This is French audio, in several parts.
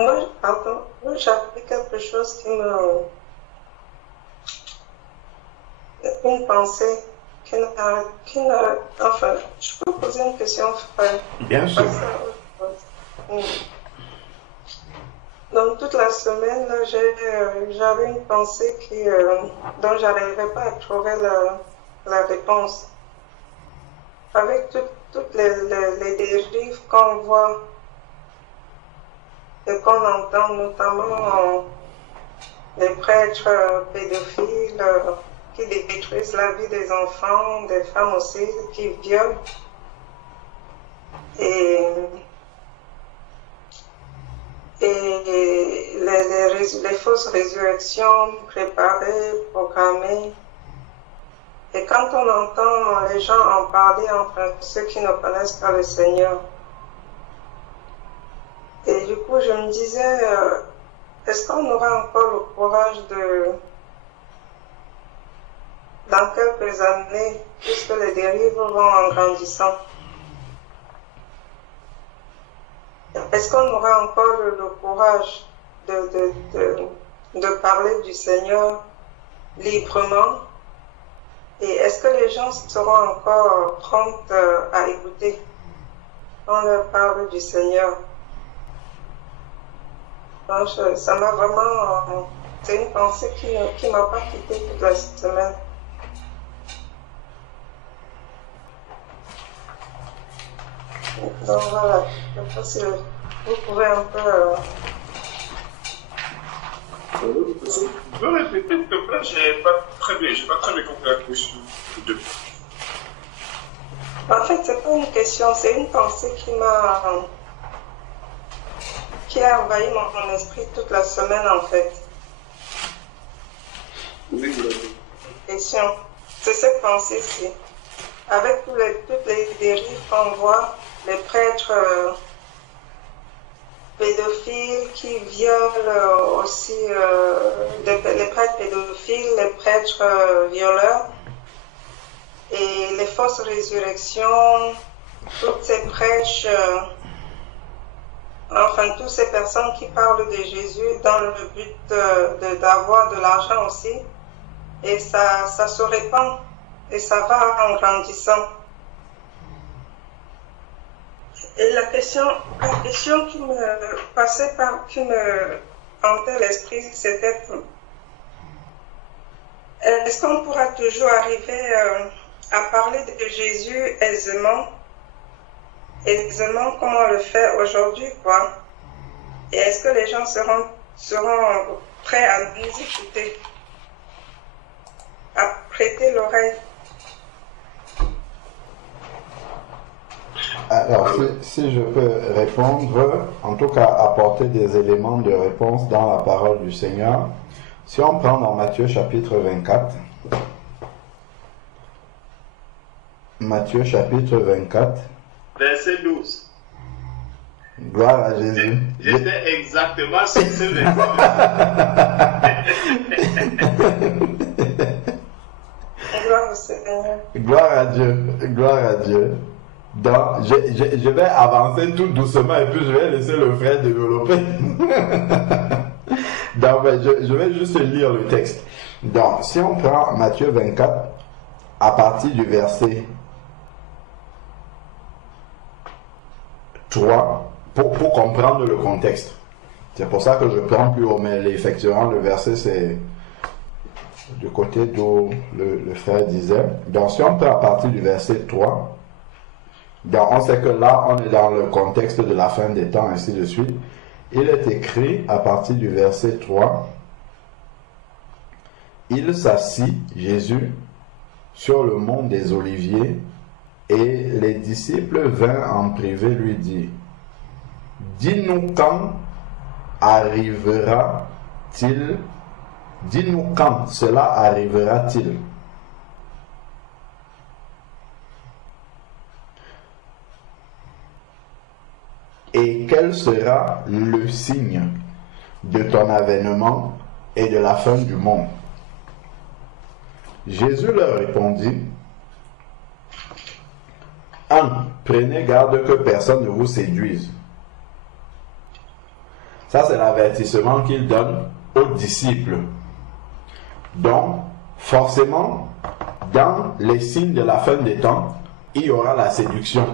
Moi, j'avais quelque chose une pensée enfin, je peux poser une question, frère? Bien sûr. Donc, toute la semaine, j'avais une pensée dont je n'arrivais pas à trouver la réponse. Avec toutes les dérives qu'on voit et qu'on entend, notamment les prêtres pédophiles qui détruisent la vie des enfants, des femmes aussi, qui violent. Et les fausses résurrections préparées, programmées. Et quand on entend les gens en parler, enfin ceux qui ne connaissent pas le Seigneur, et du coup je me disais, est-ce qu'on aura encore le courage dans quelques années, puisque les dérives vont en grandissant, est-ce qu'on aura encore le courage de parler du Seigneur librement? Et est-ce que les gens seront encore promptes à écouter quand on leur parle du Seigneur? Donc, ça m'a vraiment... c'est une pensée qui ne m'a pas quitté toute la semaine. Donc voilà, je pense que vous pouvez un peu... Vous pouvez répéter, s'il te plaît, j'ai pas très bien compris la question. En fait, c'est pas une question, c'est une pensée qui a envahi mon esprit toute la semaine, en fait. Oui, Question. C'est cette pensée-ci. Avec toutes les dérives qu'on voit, les prêtres pédophiles qui violent aussi, les prêtres pédophiles, les prêtres violeurs, et les fausses résurrections, toutes ces prêches, enfin toutes ces personnes qui parlent de Jésus dans le but d'avoir de l'argent aussi, et ça se répand et ça va en grandissant. Et la question qui me passait qui me hantait l'esprit, c'était est-ce qu'on pourra toujours arriver à parler de Jésus aisément comme on le fait aujourd'hui, quoi? Et est-ce que les gens seront prêts à nous écouter, à prêter l'oreille? Alors, si je peux répondre, en tout cas apporter des éléments de réponse dans la parole du Seigneur. Si on prend dans Matthieu chapitre 24, Matthieu chapitre 24, verset 12. Gloire à Jésus. J'étais exactement sur ce verset. Gloire au Seigneur. Gloire à Dieu, gloire à Dieu. Donc, je vais avancer tout doucement et puis je vais laisser le frère développer. Donc, je vais juste lire le texte. Donc, si on prend Matthieu 24, à partir du verset 3, pour comprendre le contexte. C'est pour ça que je prends plus haut, mais effectivement, le verset, c'est du côté d'où le frère disait. Donc, si on prend à partir du verset 3, donc on sait que là, on est dans le contexte de la fin des temps, ainsi de suite. Il est écrit à partir du verset 3, il s'assit, Jésus, sur le mont des Oliviers, et les disciples vinrent en privé lui dire, dis-nous quand arrivera-t-il, dis-nous quand cela arrivera-t-il. Et quel sera le signe de ton avènement et de la fin du monde? Jésus leur répondit, 1. Prenez garde que personne ne vous séduise. Ça, c'est l'avertissement qu'il donne aux disciples. Donc, forcément, dans les signes de la fin des temps, il y aura la séduction.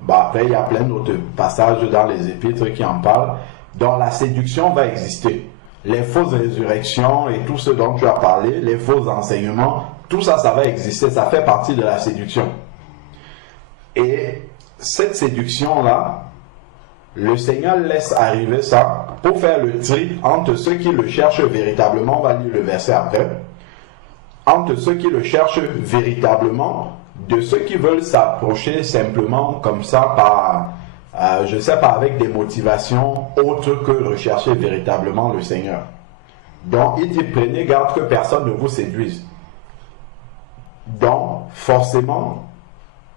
Bon, après, il y a plein d'autres passages dans les épîtres qui en parlent. Donc, la séduction va exister. Les fausses résurrections et tout ce dont tu as parlé, les faux enseignements, tout ça, ça va exister. Ça fait partie de la séduction. Et cette séduction-là, le Seigneur laisse arriver ça pour faire le tri entre ceux qui le cherchent véritablement. On va lire le verset après. Entre ceux qui le cherchent véritablement, de ceux qui veulent s'approcher simplement comme ça par, je ne sais pas, avec des motivations autres que rechercher véritablement le Seigneur. Donc, il dit, prenez garde que personne ne vous séduise. Donc, forcément,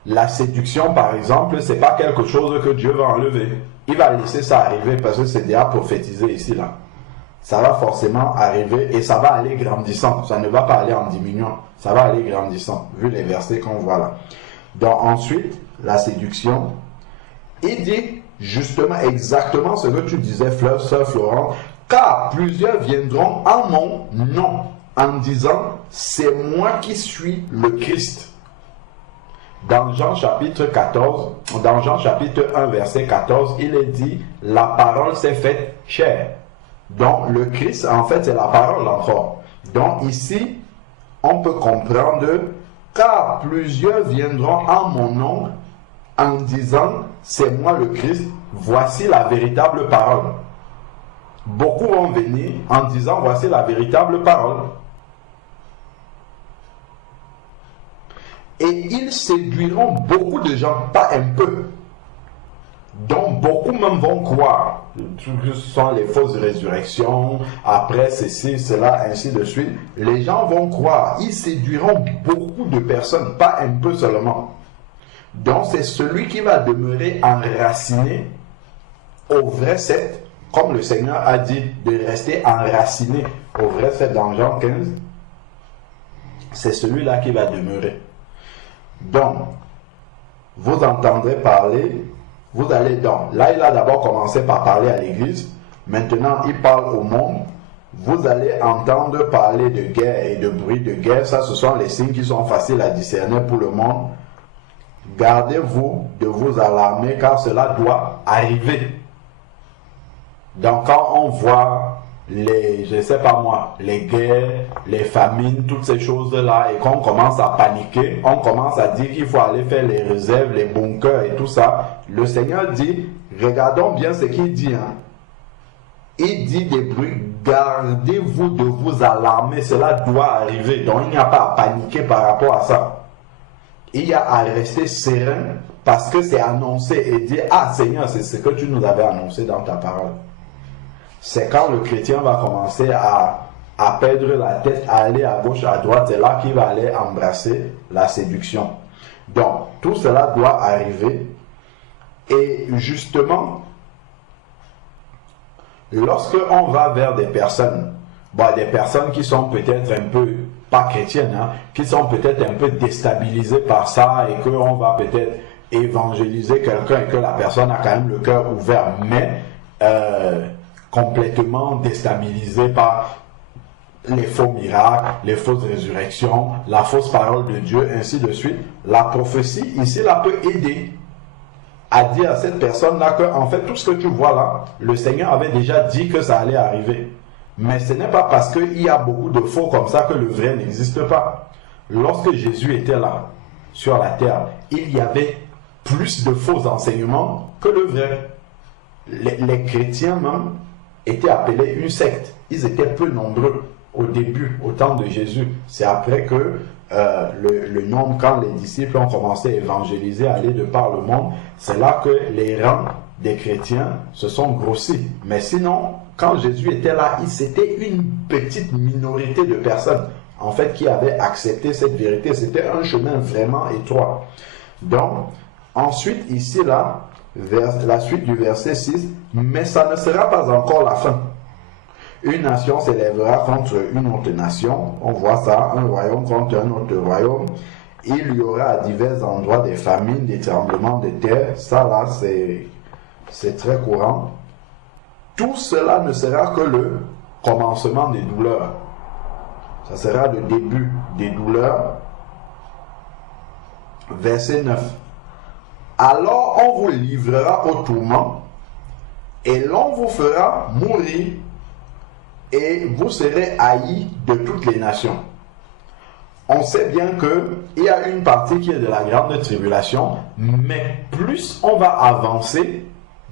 la séduction, par exemple, c'est pas quelque chose que Dieu va enlever. Il va laisser ça arriver parce que c'est déjà prophétisé ici, là. Ça va forcément arriver et ça va aller grandissant. Ça ne va pas aller en diminuant. Ça va aller grandissant, vu les versets qu'on voit là. Donc ensuite, la séduction. Il dit justement exactement ce que tu disais, Sœur Florence, car plusieurs viendront en mon nom en disant, c'est moi qui suis le Christ. Dans Jean chapitre 14, dans Jean chapitre 1 verset 14, il est dit, la parole s'est faite chair. Donc le Christ, en fait, c'est la parole encore. Donc ici, on peut comprendre, car plusieurs viendront en mon nom en disant, c'est moi le Christ, voici la véritable parole. Beaucoup vont venir en disant, voici la véritable parole. Et ils séduiront beaucoup de gens, pas un peu. Donc beaucoup même vont croire. Ce sont les fausses résurrections, après ceci, cela, ainsi de suite. Les gens vont croire. Ils séduiront beaucoup de personnes, pas un peu seulement. Donc c'est celui qui va demeurer enraciné au vrai cep, comme le Seigneur a dit, de rester enraciné au vrai cep dans Jean 15. C'est celui-là qui va demeurer. Donc, vous entendrez parler, vous allez donc, là il a d'abord commencé par parler à l'église, maintenant il parle au monde, vous allez entendre parler de guerre et de bruit de guerre, ça ce sont les signes qui sont faciles à discerner pour le monde. Gardez-vous de vous alarmer car cela doit arriver. Donc quand on voit les, je sais pas moi, les guerres, les famines, toutes ces choses-là, et qu'on commence à paniquer, on commence à dire qu'il faut aller faire les réserves, les bunkers et tout ça, le Seigneur dit, regardons bien ce qu'il dit, hein. Il dit des bruits, gardez-vous de vous alarmer, cela doit arriver, donc il n'y a pas à paniquer par rapport à ça. Il y a à rester serein, parce que c'est annoncé et dire, ah Seigneur, c'est ce que tu nous avais annoncé dans ta parole. C'est quand le chrétien va commencer à perdre la tête, à aller à gauche, à droite, c'est là qu'il va aller embrasser la séduction. Donc, tout cela doit arriver. Et justement, lorsque on va vers des personnes qui sont peut-être un peu, pas chrétiennes, hein, qui sont peut-être un peu déstabilisées par ça et qu'on va peut-être évangéliser quelqu'un et que la personne a quand même le cœur ouvert, mais complètement déstabilisé par les faux miracles, les fausses résurrections, la fausse parole de Dieu, ainsi de suite. La prophétie, ici, là, peut aider à dire à cette personne-là que, en fait, tout ce que tu vois là, le Seigneur avait déjà dit que ça allait arriver. Mais ce n'est pas parce qu'il y a beaucoup de faux comme ça que le vrai n'existe pas. Lorsque Jésus était là, sur la terre, il y avait plus de faux enseignements que le vrai. Les chrétiens même étaient appelés une secte. Ils étaient peu nombreux au début, au temps de Jésus. C'est après que le nombre, quand les disciples ont commencé à évangéliser, à aller de par le monde, c'est là que les rangs des chrétiens se sont grossis. Mais sinon, quand Jésus était là, c'était une petite minorité de personnes, en fait, qui avaient accepté cette vérité. C'était un chemin vraiment étroit. Donc, ensuite, ici, là, la suite du verset 6, mais ça ne sera pas encore la fin. Une nation s'élèvera contre une autre nation. On voit ça, un royaume contre un autre royaume. Il y aura à divers endroits des famines, des tremblements de terre. Ça là, c'est très courant. tout cela ne sera que le commencement des douleurs. Ça sera le début des douleurs. Verset 9. Alors on vous livrera au tourment et l'on vous fera mourir et vous serez haïs de toutes les nations. On sait bien qu'il y a une partie qui est de la grande tribulation, mais plus on va avancer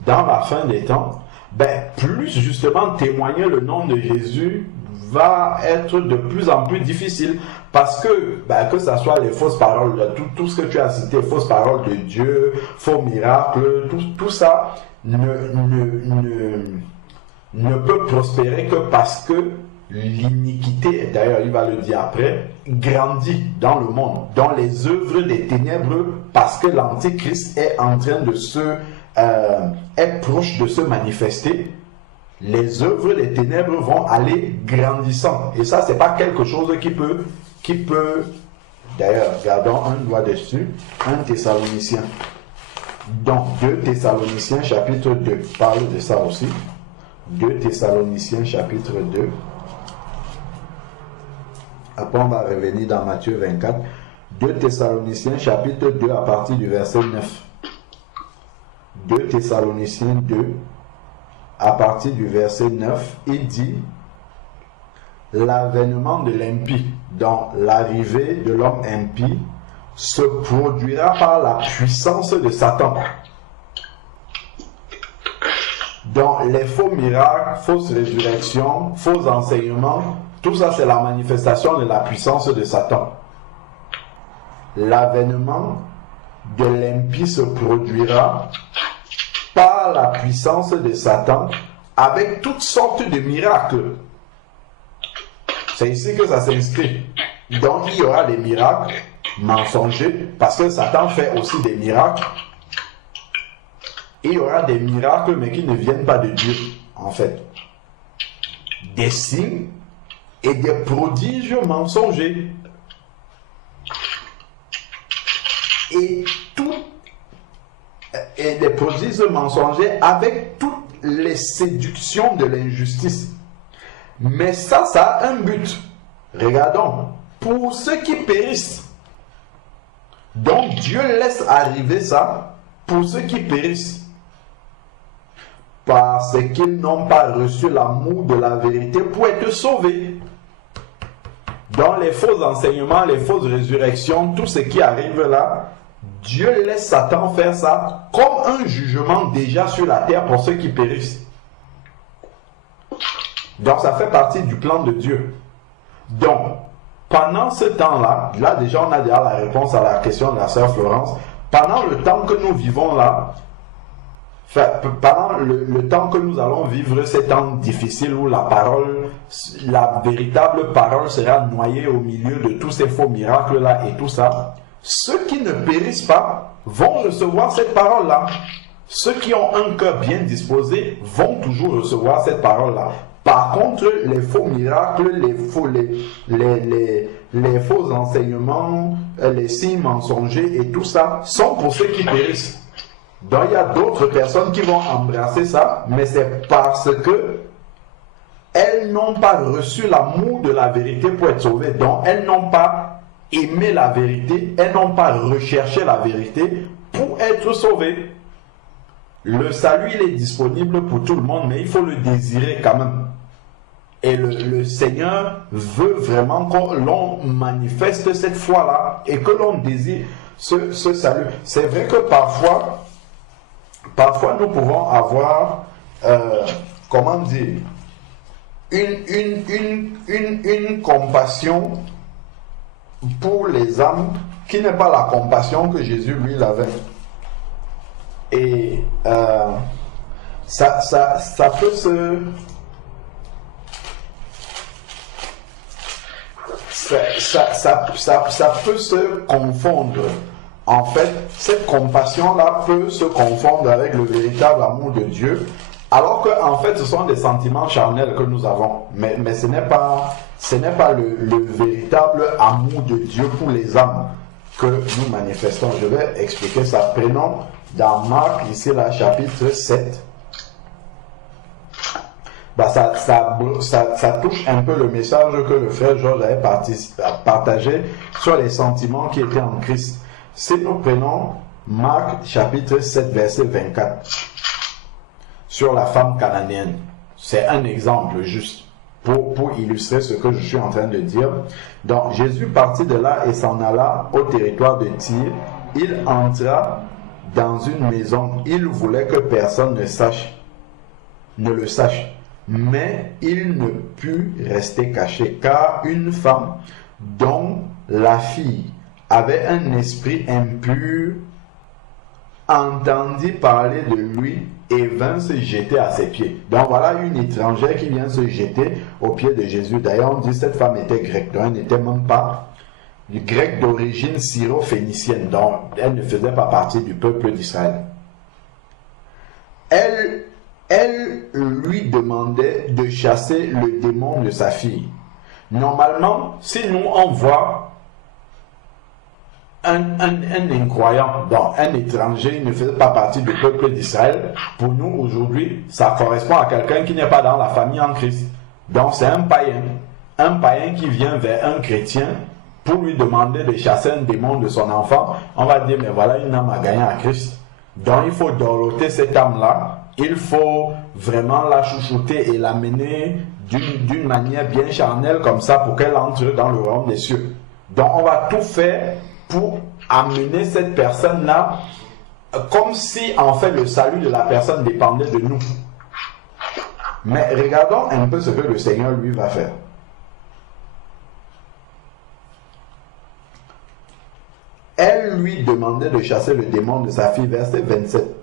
dans la fin des temps, plus justement témoigner le nom de Jésus va être de plus en plus difficile, parce que ça soit les fausses paroles, tout ce que tu as cité, fausses paroles de Dieu, faux miracles, tout ça ne peut prospérer que parce que l'iniquité, d'ailleurs il va le dire après, grandit dans le monde, dans les œuvres des ténèbres, parce que l'Antichrist est en train de est proche de se manifester. Les œuvres des ténèbres vont aller grandissant. Et ça, c'est pas quelque chose qui peut... D'ailleurs, gardons un doigt dessus. 1 Thessaloniciens. Donc, 2 Thessaloniciens chapitre 2 parle de ça aussi. 2 Thessaloniciens chapitre 2. Après, on va revenir dans Matthieu 24. 2 Thessaloniciens chapitre 2 à partir du verset 9. 2 Thessaloniciens 2 à partir du verset 9, il dit: l'avènement de l'impie, dans l'arrivée de l'homme impie, se produira par la puissance de Satan. Donc les faux miracles, fausses résurrections, faux enseignements, tout ça c'est la manifestation de la puissance de Satan. L'avènement de l'impie se produira par la puissance de Satan, avec toutes sortes de miracles. C'est ici que ça s'inscrit. Donc il y aura des miracles mensongers, parce que Satan fait aussi des miracles. Il y aura des miracles, mais qui ne viennent pas de Dieu, en fait. Des signes et des prodiges mensongers. Et des prodiges mensongers avec toutes les séductions de l'injustice. Mais ça a un but. Regardons. Pour ceux qui périssent. Donc Dieu laisse arriver ça pour ceux qui périssent. Parce qu'ils n'ont pas reçu l'amour de la vérité pour être sauvés. Dans les faux enseignements, les fausses résurrections, tout ce qui arrive là, Dieu laisse Satan faire ça comme un jugement déjà sur la terre pour ceux qui périssent. Donc ça fait partie du plan de Dieu. Donc, pendant ce temps-là, là déjà on a déjà la réponse à la question de la sœur Florence, pendant le temps que nous vivons là, pendant le temps que nous allons vivre ces temps difficiles où la parole, la véritable parole sera noyée au milieu de tous ces faux miracles là et tout ça, ceux qui ne périssent pas vont recevoir cette parole-là. Ceux qui ont un cœur bien disposé vont toujours recevoir cette parole-là. Par contre, les faux miracles, les faux enseignements, les signes mensongers et tout ça sont pour ceux qui périssent. Donc il y a d'autres personnes qui vont embrasser ça, mais c'est parce que elles n'ont pas reçu l'amour de la vérité pour être sauvées. Donc elles n'ont pas aimé la vérité, elles n'ont pas recherché la vérité pour être sauvées. Le salut, il est disponible pour tout le monde, mais il faut le désirer quand même. Et le Seigneur veut vraiment que l'on manifeste cette foi-là et que l'on désire ce salut. C'est vrai que parfois nous pouvons avoir, comment dire, une compassion pour les âmes qui n'est pas la compassion que Jésus lui avait. Et ça peut se... Ça peut se confondre. En fait, cette compassion-là peut se confondre avec le véritable amour de Dieu, alors que en fait, ce sont des sentiments charnels que nous avons. Mais ce n'est pas le véritable amour de Dieu pour les âmes que nous manifestons. Je vais expliquer ça. Prenons dans Marc, ici, là, chapitre 7. ça touche un peu le message que le frère Georges avait partagé sur les sentiments qui étaient en Christ. Si nous prenons Marc chapitre 7 verset 24 sur la femme cananéenne, c'est un exemple juste pour illustrer ce que je suis en train de dire. Donc Jésus partit de là et s'en alla au territoire de Tyr. Il entra dans une maison. Il voulait que personne ne le sache. Mais il ne put rester caché, car une femme dont la fille avait un esprit impur entendit parler de lui et vint se jeter à ses pieds. Donc voilà une étrangère qui vient se jeter aux pieds de Jésus. D'ailleurs, on dit que cette femme était grecque, donc elle n'était même pas grecque d'origine syro-phénicienne, donc elle ne faisait pas partie du peuple d'Israël. Elle lui demandait de chasser le démon de sa fille. Normalement, si nous on voit un incroyant, donc un étranger, il ne faisait pas partie du peuple d'Israël, pour nous aujourd'hui, ça correspond à quelqu'un qui n'est pas dans la famille en Christ. Donc c'est un païen qui vient vers un chrétien pour lui demander de chasser un démon de son enfant. On va dire, mais voilà une âme à gagner à Christ. Donc il faut dorloter cette âme-là. Il faut vraiment la chouchouter et l'amener d'une manière bien charnelle comme ça pour qu'elle entre dans le royaume des cieux. Donc on va tout faire pour amener cette personne-là comme si en fait le salut de la personne dépendait de nous. Mais regardons un peu ce que le Seigneur lui va faire. Elle lui demandait de chasser le démon de sa fille, verset 27.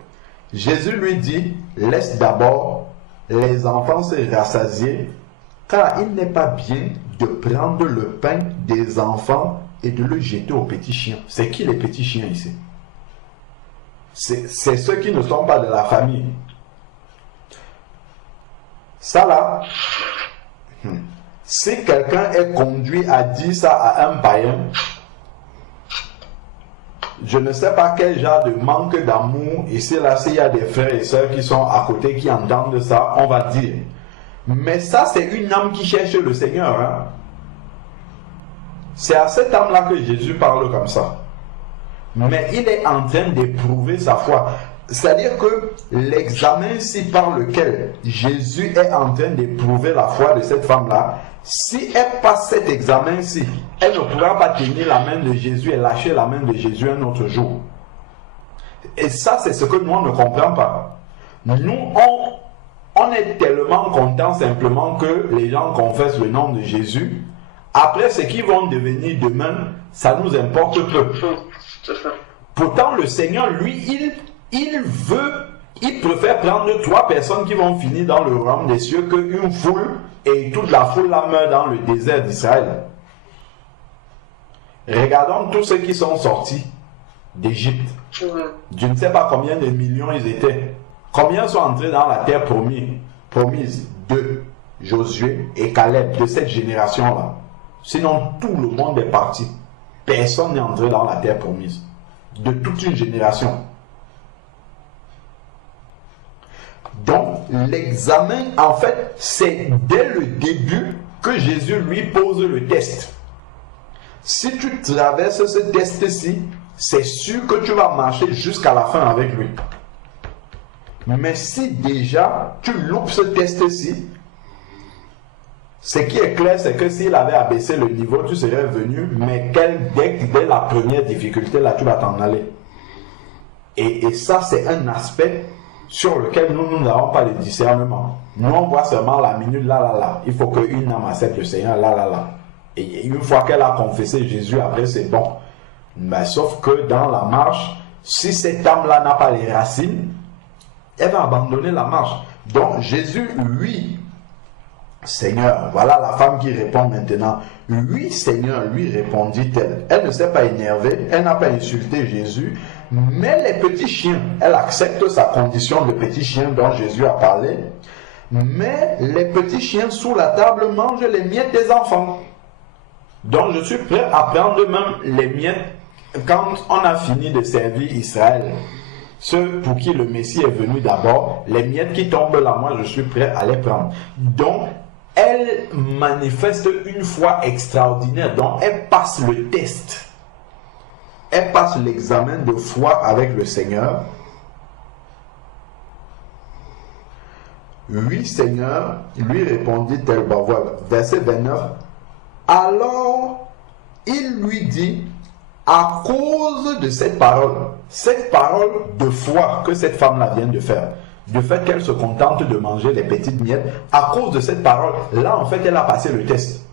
Jésus lui dit, laisse d'abord les enfants se rassasier, car il n'est pas bien de prendre le pain des enfants et de le jeter aux petits chiens. C'est qui les petits chiens ici? C'est ceux qui ne sont pas de la famille. Ça là, si quelqu'un est conduit à dire ça à un païen, je ne sais pas quel genre de manque d'amour, ici là, s'il y a des frères et sœurs qui sont à côté, qui entendent ça, on va dire. Mais ça, c'est une âme qui cherche le Seigneur. Hein? C'est à cette âme-là que Jésus parle comme ça. Mais il est en train d'éprouver sa foi. C'est-à-dire que l'examen-ci par lequel Jésus est en train d'éprouver la foi de cette femme-là, si elle passe cet examen-ci, elle ne pourra pas tenir la main de Jésus et lâcher la main de Jésus un autre jour. Et ça, c'est ce que nous, on ne comprend pas. Nous, on est tellement contents simplement que les gens confessent le nom de Jésus. Après, ce qu'ils vont devenir demain, ça nous importe peu. Pourtant, le Seigneur, lui, il préfère prendre 3 personnes qui vont finir dans le royaume des cieux qu'une foule, et toute la foule la meurt dans le désert d'Israël. Regardons tous ceux qui sont sortis d'Égypte. Je ne sais pas combien de millions ils étaient. Combien sont entrés dans la terre promise de Josué et Caleb, de cette génération-là. Sinon, tout le monde est parti. Personne n'est entré dans la terre promise. De toute une génération. Donc, l'examen, en fait, c'est dès le début que Jésus lui pose le test. Si tu traverses ce test-ci, c'est sûr que tu vas marcher jusqu'à la fin avec lui. Mais si déjà tu loupes ce test-ci, ce qui est clair, c'est que s'il avait abaissé le niveau, tu serais venu, mais dès la première difficulté, là, tu vas t'en aller. Et ça, c'est un aspect sur lequel nous n'avons pas de discernement. Nous, on voit seulement la minute là. Il faut qu'une âme accepte le Seigneur là. Et une fois qu'elle a confessé Jésus, après c'est bon. Mais sauf que dans la marche, si cette âme-là n'a pas les racines, elle va abandonner la marche. Donc Jésus, oui, Seigneur, voilà la femme qui répond maintenant. Oui, Seigneur, lui répondit-elle. Elle ne s'est pas énervée, elle n'a pas insulté Jésus. Mais les petits chiens, elle accepte sa condition de petit chien dont Jésus a parlé. Mais les petits chiens sous la table mangent les miettes des enfants. Donc je suis prêt à prendre même les miettes quand on a fini de servir Israël. ceux pour qui le Messie est venu d'abord, les miettes qui tombent là, moi je suis prêt à les prendre. Donc, elle manifeste une foi extraordinaire. Donc, elle passe le test. Elle passe l'examen de foi avec le Seigneur. Oui, Seigneur, lui répondit-elle. Voilà. Verset 29. Alors, il lui dit, à cause de cette parole de foi que cette femme-là vient de faire, du fait qu'elle se contente de manger les petites miettes, à cause de cette parole, là, en fait, elle a passé le test.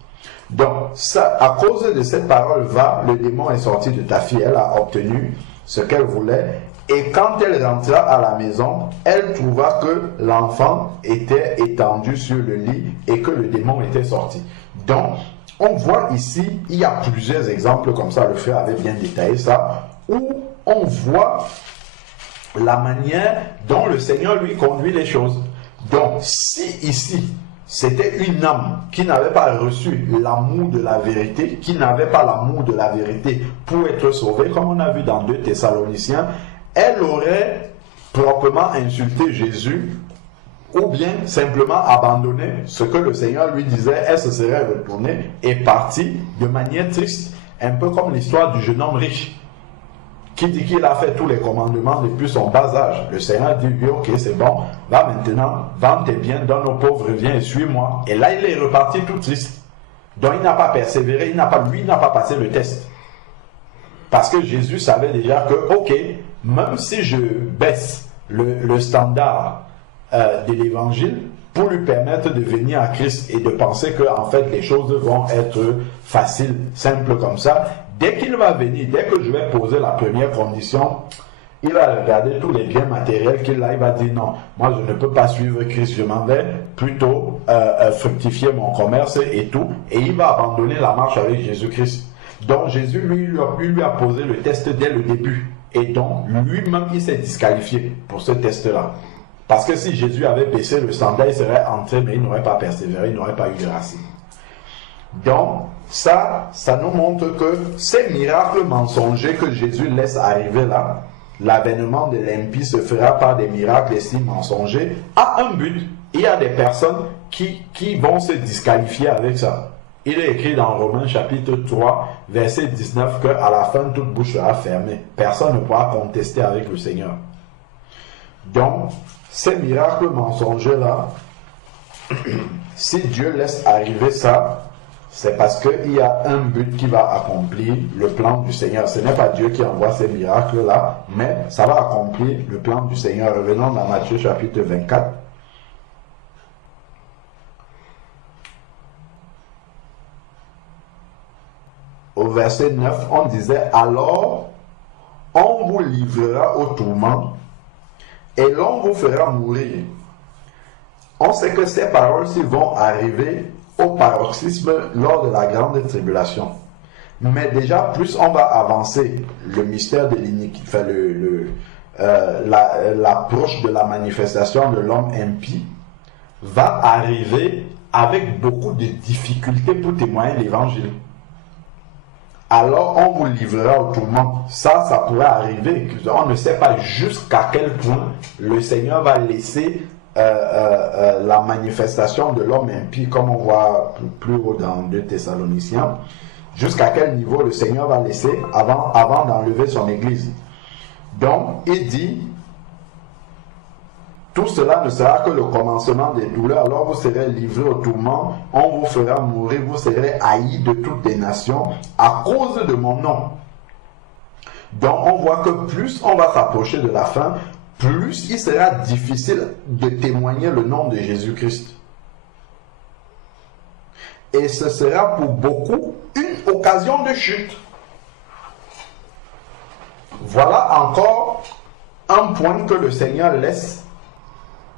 Donc, ça, à cause de cette parole, le démon est sorti de ta fille, elle a obtenu ce qu'elle voulait, et quand elle rentra à la maison, elle trouva que l'enfant était étendu sur le lit et que le démon était sorti. Donc, on voit ici, il y a plusieurs exemples comme ça, le frère avait bien détaillé ça, où on voit la manière dont le Seigneur lui conduit les choses. Donc, si ici, c'était une âme qui n'avait pas reçu l'amour de la vérité, qui n'avait pas l'amour de la vérité pour être sauvée, comme on a vu dans 2 Thessaloniciens, elle aurait proprement insulté Jésus ou bien simplement abandonné ce que le Seigneur lui disait, elle se serait retournée et partie de manière triste, un peu comme l'histoire du jeune homme riche qui dit qu'il a fait tous les commandements depuis son bas âge. Le Seigneur dit, oui, ok, c'est bon, va maintenant, vends tes biens, donne aux pauvres, viens et suis-moi. Et là, il est reparti tout triste. Donc, il n'a pas persévéré, il n'a pas passé le test. Parce que Jésus savait déjà que, ok, même si je baisse le standard de l'évangile pour lui permettre de venir à Christ et de penser que, en fait, les choses vont être faciles, simples comme ça, dès qu'il va venir, dès que je vais poser la première condition, il va regarder tous les biens matériels qu'il a, il va dire non, moi je ne peux pas suivre Christ, je m'en vais plutôt fructifier mon commerce et tout, et il va abandonner la marche avec Jésus-Christ. Donc Jésus lui a posé le test dès le début, et donc lui-même il s'est disqualifié pour ce test-là. Parce que si Jésus avait baissé le standard, il serait entré, mais il n'aurait pas persévéré, il n'aurait pas eu de racine. Donc, ça nous montre que ces miracles mensongers que Jésus laisse arriver là, l'avènement de l'impie se fera par des miracles si mensongers, a un but. Il y a des personnes qui vont se disqualifier avec ça. Il est écrit dans Romains chapitre 3, verset 19, qu'à la fin, toute bouche sera fermée. Personne ne pourra contester avec le Seigneur. Donc, ces miracles mensongers là, si Dieu laisse arriver ça, c'est parce qu'il y a un but qui va accomplir le plan du Seigneur. Ce n'est pas Dieu qui envoie ces miracles-là, mais ça va accomplir le plan du Seigneur. Revenons dans Matthieu chapitre 24. Au verset 9, on disait, alors on vous livrera au tourment et l'on vous fera mourir. On sait que ces paroles-ci vont arriver au paroxysme lors de la grande tribulation. Mais déjà, plus on va avancer le mystère de l'iniquité, l'approche de la manifestation de l'homme impie va arriver avec beaucoup de difficultés pour témoigner l'évangile. Alors on vous livrera au tourment. Ça pourrait arriver. On ne sait pas jusqu'à quel point le Seigneur va laisser la manifestation de l'homme impie, comme on voit plus haut dans 2 Thessaloniciens, jusqu'à quel niveau le Seigneur va laisser avant d'enlever son église. Donc, il dit, tout cela ne sera que le commencement des douleurs, alors vous serez livrés au tourment, on vous fera mourir, vous serez haïs de toutes les nations à cause de mon nom. Donc, on voit que plus on va s'approcher de la fin, plus il sera difficile de témoigner le nom de Jésus-Christ. Et ce sera pour beaucoup une occasion de chute. Voilà encore un point que le Seigneur laisse.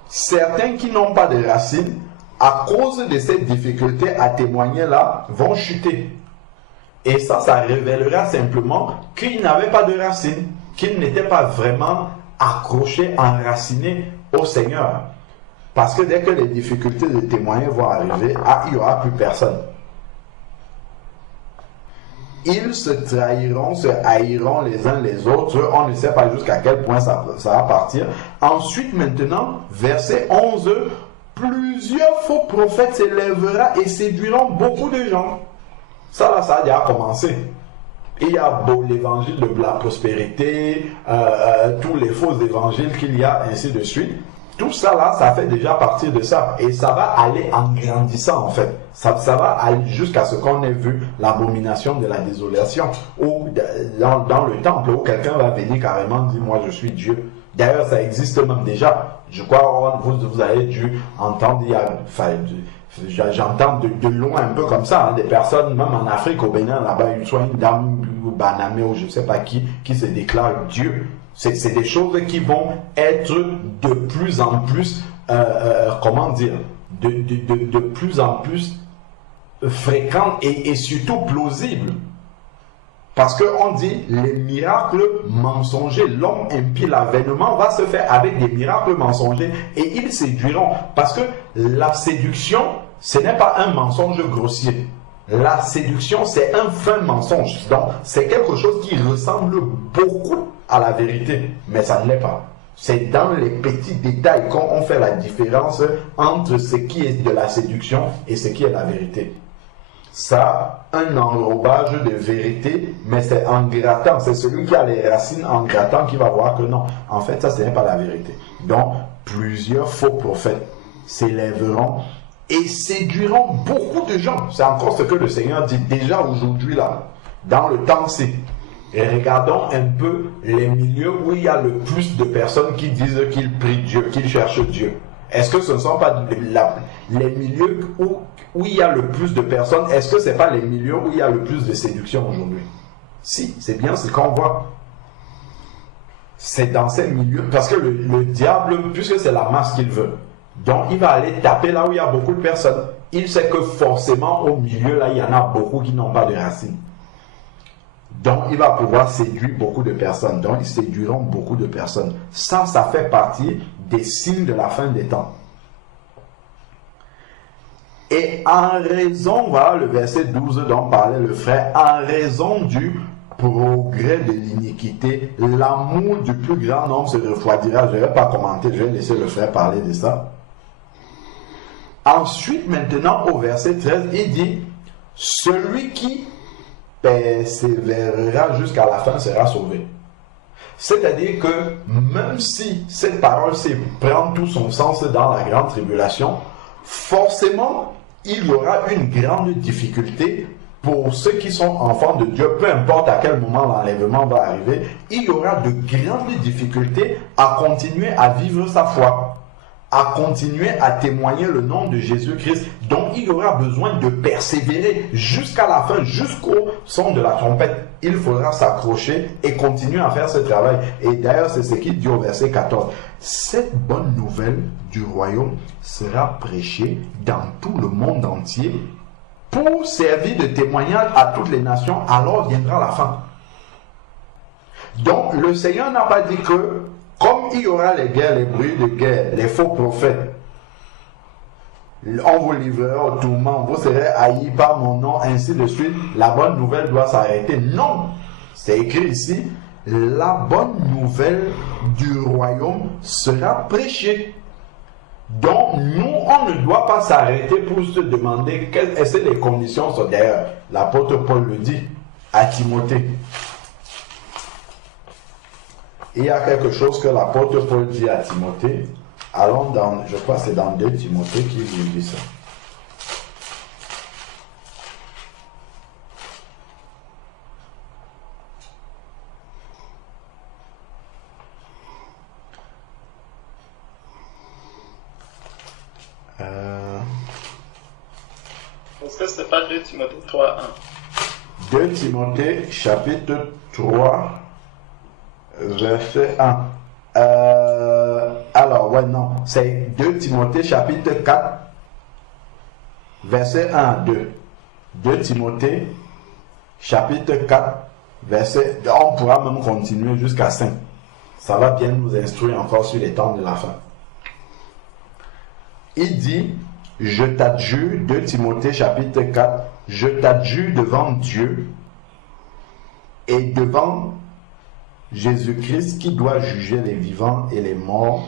Certains qui n'ont pas de racines, à cause de cette difficulté à témoigner là, vont chuter. Et ça révélera simplement qu'ils n'avaient pas de racines, qu'ils n'étaient pas vraiment accrochés, enracinés au Seigneur. Parce que dès que les difficultés de témoigner vont arriver, il n'y aura plus personne. ils se trahiront, se haïront les uns les autres. On ne sait pas jusqu'à quel point ça va partir. Ensuite, maintenant, verset 11, plusieurs faux prophètes s'élèveront et séduiront beaucoup de gens. Ça a déjà commencé. Il y a l'évangile de la prospérité, tous les faux évangiles qu'il y a, ainsi de suite. Tout ça là, ça fait déjà partie de ça. Et ça va aller en grandissant en fait. Ça va aller jusqu'à ce qu'on ait vu l'abomination de la désolation. Ou dans le temple, où quelqu'un va venir carrément dire, moi je suis Dieu. D'ailleurs, ça existe même déjà. Je crois que vous avez dû entendre, j'entends de loin un peu comme ça, des personnes, même en Afrique, au Bénin, là-bas, soit une dame ou Banamé ou je ne sais pas qui se déclare Dieu. C'est des choses qui vont être de plus en plus, de plus en plus fréquentes et surtout plausibles. Parce qu'on dit les miracles mensongers, l'homme impie, l'avènement va se faire avec des miracles mensongers et ils séduiront. Parce que la séduction, ce n'est pas un mensonge grossier. La séduction, c'est un fin mensonge. Donc, c'est quelque chose qui ressemble beaucoup à la vérité, mais ça ne l'est pas. C'est dans les petits détails qu'on fait la différence entre ce qui est de la séduction et ce qui est la vérité. Ça, un enrobage de vérité, mais c'est en grattant. C'est celui qui a les racines en grattant qui va voir que non, en fait, ça, ce n'est pas la vérité. Donc, plusieurs faux prophètes s'élèveront et séduiront beaucoup de gens. C'est encore ce que le Seigneur dit déjà aujourd'hui là, dans le temps-ci. Et regardons un peu les milieux où il y a le plus de personnes qui disent qu'ils prient Dieu, qu'ils cherchent Dieu. Est-ce que ce ne sont pas les milieux où il y a le plus de personnes? Est-ce que ce n'est pas les milieux où il y a le plus de séduction aujourd'hui? Si, c'est bien ce qu'on voit. C'est dans ces milieux, parce que le diable, puisque c'est la masse qu'il veut, donc il va aller taper là où il y a beaucoup de personnes. Il sait que forcément au milieu là, il y en a beaucoup qui n'ont pas de racines. Donc il va pouvoir séduire beaucoup de personnes. Donc ils séduiront beaucoup de personnes. Ça fait partie des signes de la fin des temps. Et en raison, voilà le verset 12 dont parlait le frère, en raison du progrès de l'iniquité, l'amour du plus grand nombre se refroidira. Je ne vais pas commenter, je vais laisser le frère parler de ça. Ensuite, maintenant, au verset 13, il dit, celui qui persévérera jusqu'à la fin sera sauvé. C'est-à-dire que même si cette parole prend tout son sens dans la grande tribulation, forcément, il y aura une grande difficulté pour ceux qui sont enfants de Dieu, peu importe à quel moment l'enlèvement va arriver, il y aura de grandes difficultés à continuer à vivre sa foi, à continuer à témoigner le nom de Jésus-Christ. Donc il y aura besoin de persévérer jusqu'à la fin, jusqu'au son de la trompette. Il faudra s'accrocher et continuer à faire ce travail. Et d'ailleurs, c'est ce qu'il dit au verset 14. Cette bonne nouvelle du royaume sera prêchée dans tout le monde entier pour servir de témoignage à toutes les nations, alors viendra la fin. Donc le Seigneur n'a pas dit que comme il y aura les guerres, les bruits de guerre, les faux prophètes, on vous livrera au tourment, vous serez haïs par mon nom, ainsi de suite, la bonne nouvelle doit s'arrêter. Non, c'est écrit ici, la bonne nouvelle du royaume sera prêchée. Donc nous, on ne doit pas s'arrêter pour se demander quelles sont les conditions. D'ailleurs, l'apôtre Paul le dit à Timothée. Il y a quelque chose que l'apôtre Paul dit à Timothée. Allons dans, je crois que c'est dans 2 Timothée qu'il lui dit ça. Est-ce que c'est pas 2 Timothée 3, 1? 2 Timothée chapitre 3 verset 1. Alors, ouais, non, c'est 2 Timothée chapitre 4 verset 1 à 2. 2 Timothée chapitre 4 verset, on pourra même continuer jusqu'à 5. Ça va bien nous instruire encore sur les temps de la fin. Il dit, je t'adjure, 2 Timothée chapitre 4, je t'adjure devant Dieu et devant Jésus-Christ qui doit juger les vivants et les morts,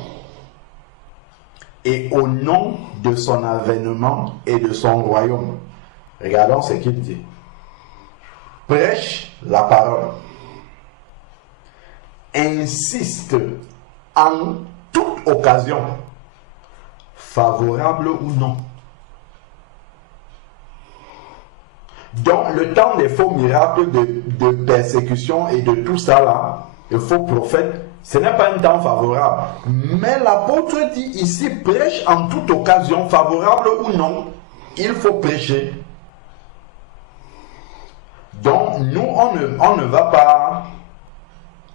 et au nom de son avènement et de son royaume. Regardons ce qu'il dit. Prêche la parole. Insiste en toute occasion, favorable ou non. Dans le temps des faux miracles, de persécution et de tout ça là, le faux prophète, ce n'est pas un temps favorable. Mais l'apôtre dit ici, prêche en toute occasion, favorable ou non, il faut prêcher. Donc nous, on ne va pas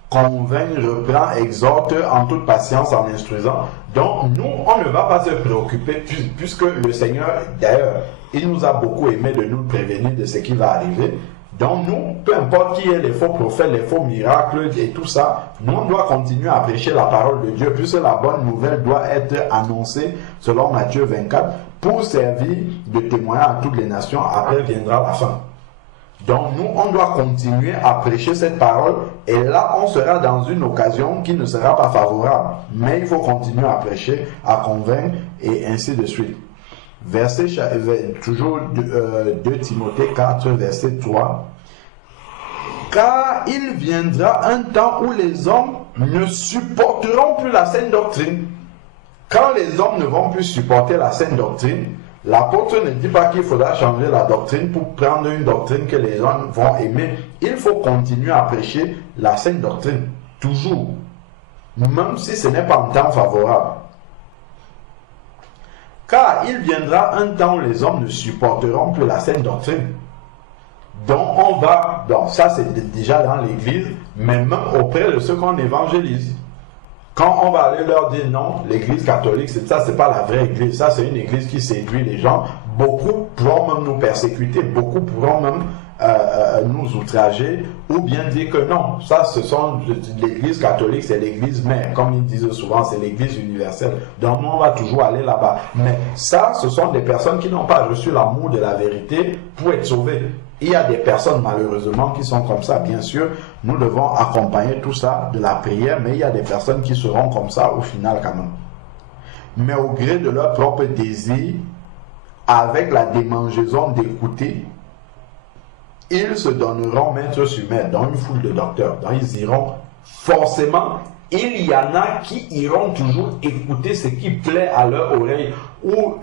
convaincre, reprend, exhorte en toute patience en instruisant. Donc nous, on ne va pas se préoccuper puisque le Seigneur, d'ailleurs, il nous a beaucoup aimé de nous prévenir de ce qui va arriver. Donc nous, peu importe qui est les faux prophètes, les faux miracles et tout ça, nous on doit continuer à prêcher la parole de Dieu puisque la bonne nouvelle doit être annoncée selon Matthieu 24 pour servir de témoin à toutes les nations. Après viendra la fin. Donc nous, on doit continuer à prêcher cette parole et là, on sera dans une occasion qui ne sera pas favorable. Mais il faut continuer à prêcher, à convaincre et ainsi de suite. Verset, toujours 2 Timothée 4, verset 3. Car il viendra un temps où les hommes ne supporteront plus la saine doctrine. Quand les hommes ne vont plus supporter la saine doctrine, l'apôtre ne dit pas qu'il faudra changer la doctrine pour prendre une doctrine que les gens vont aimer. Il faut continuer à prêcher la saine doctrine, toujours, même si ce n'est pas un temps favorable. Car il viendra un temps où les hommes ne supporteront plus la saine doctrine. Donc on va, donc ça c'est déjà dans l'église, mais même auprès de ceux qu'on évangélise. Quand on va aller leur dire non, l'église catholique, c'est pas la vraie église, ça c'est une église qui séduit les gens. Beaucoup pourront même nous persécuter, beaucoup pourront même nous outrager, ou bien dire que non, ça ce sont l'église catholique, c'est l'église mère, comme ils disent souvent, c'est l'église universelle. Donc nous on va toujours aller là-bas. Mais ça, ce sont des personnes qui n'ont pas reçu l'amour de la vérité pour être sauvées. Il y a des personnes malheureusement qui sont comme ça, bien sûr, nous devons accompagner tout ça de la prière, mais il y a des personnes qui seront comme ça au final quand même. Mais au gré de leur propre désir, avec la démangeaison d'écouter, ils se donneront maître sur maître dans une foule de docteurs. Donc ils iront forcément, il y en a qui iront toujours écouter ce qui plaît à leur oreille, ou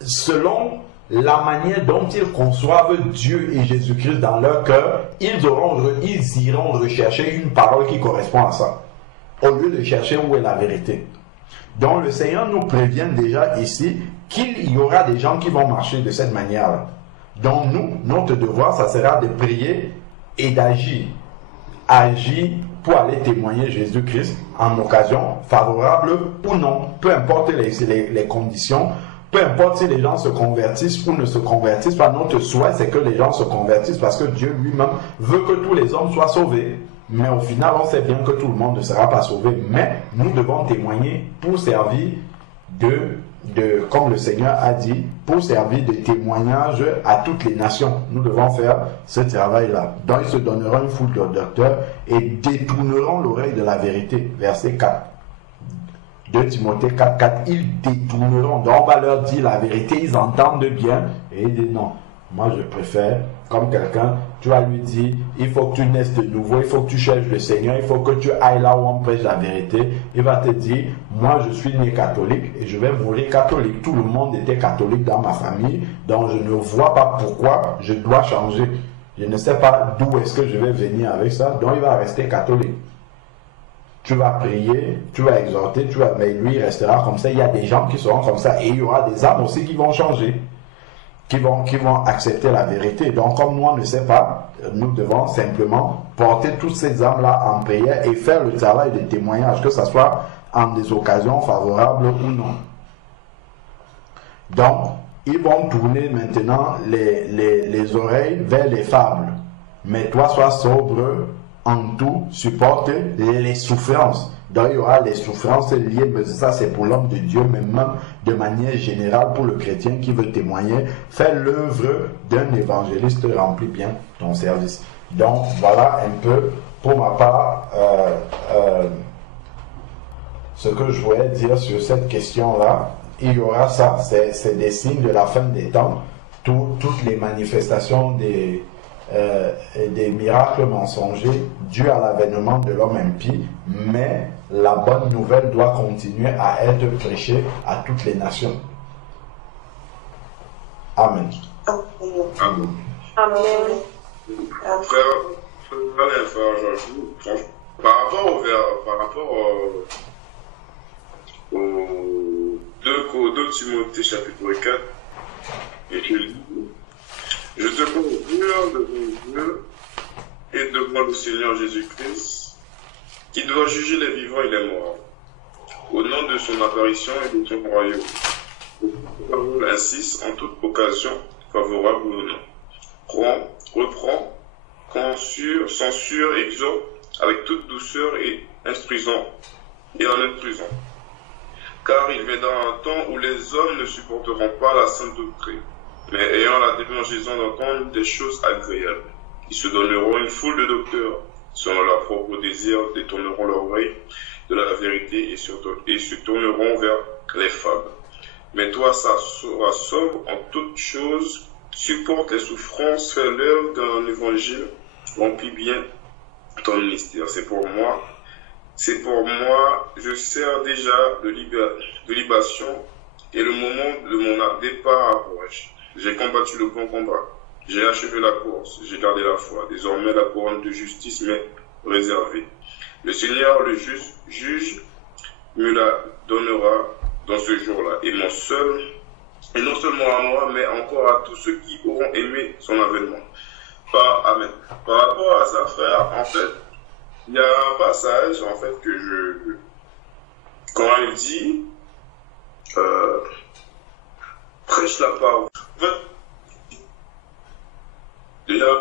selon la manière dont ils conçoivent Dieu et Jésus-Christ dans leur cœur, ils iront rechercher une parole qui correspond à ça, au lieu de chercher où est la vérité. Donc le Seigneur nous prévient déjà ici qu'il y aura des gens qui vont marcher de cette manière-là. Donc nous, notre devoir, ça sera de prier et d'agir. Agir pour aller témoigner Jésus-Christ en occasion favorable ou non, peu importe les conditions. Peu importe si les gens se convertissent ou ne se convertissent pas, notre souhait c'est que les gens se convertissent parce que Dieu lui-même veut que tous les hommes soient sauvés. Mais au final, on sait bien que tout le monde ne sera pas sauvé. Mais nous devons témoigner pour servir comme le Seigneur a dit, pour servir de témoignage à toutes les nations. Nous devons faire ce travail-là. Donc ils se donneront une foule de docteurs et détourneront l'oreille de la vérité. Verset 4. 2 Timothée 4, 4, ils détourneront. Donc on va leur dire la vérité, ils entendent bien et ils disent non. Moi je préfère, comme quelqu'un, tu vas lui dire, il faut que tu naisses de nouveau, il faut que tu cherches le Seigneur, il faut que tu ailles là où on prêche la vérité. Il va te dire, moi je suis né catholique et je vais mourir catholique. Tout le monde était catholique dans ma famille, donc je ne vois pas pourquoi je dois changer. Je ne sais pas d'où est-ce que je vais venir avec ça, donc il va rester catholique. Tu vas prier, tu vas exhorter, mais lui il restera comme ça. Il y a des gens qui seront comme ça et il y aura des âmes aussi qui vont changer, qui vont accepter la vérité. Donc comme nous on ne sait pas, nous devons simplement porter toutes ces âmes-là en prière et faire le travail de témoignage, que ce soit en des occasions favorables ou non. Donc ils vont tourner maintenant les oreilles vers les fables. Mais toi sois sobre en tout, supporte les souffrances. Donc il y aura les souffrances liées, mais ça c'est pour l'homme de Dieu, mais même de manière générale pour le chrétien qui veut témoigner, fais l'œuvre d'un évangéliste, remplis bien ton service. Donc voilà un peu pour ma part ce que je voulais dire sur cette question-là. Il y aura ça, c'est des signes de la fin des temps, toutes les manifestations des miracles mensongers dus à l'avènement de l'homme impie, mais la bonne nouvelle doit continuer à être prêchée à toutes les nations. Amen. Amen. Frère, par rapport au 2 Timothée chapitre 4, et je lis, je te conjure devant Dieu et devant le Seigneur Jésus-Christ, qui doit juger les vivants et les morts, au nom de son apparition et de son royaume. Parole insiste en toute occasion favorable au nom. Reprend, censure, exhorte avec toute douceur et en instruisant. Car il viendra un temps où les hommes ne supporteront pas la sainte doctrine, mais ayant la démangeaison d'entendre des choses agréables. Ils se donneront une foule de docteurs, selon leur propre désir, détourneront l'oreille de la vérité et se tourneront vers les fables. Mais toi, sois sobre en toutes choses, supporte les souffrances, fais l'œuvre d'un évangile, remplis bien ton ministère. C'est pour moi, je sers déjà de libation et le moment de mon départ approche. J'ai combattu le bon combat, j'ai achevé la course, j'ai gardé la foi. Désormais, la couronne de justice m'est réservée. Le Seigneur, le juste juge, me la donnera dans ce jour-là, et non seulement à moi, mais encore à tous ceux qui auront aimé son avènement. Amen. Par rapport à ça, frère, en fait, il y a un passage, en fait, quand il dit, prêche la parole. En fait,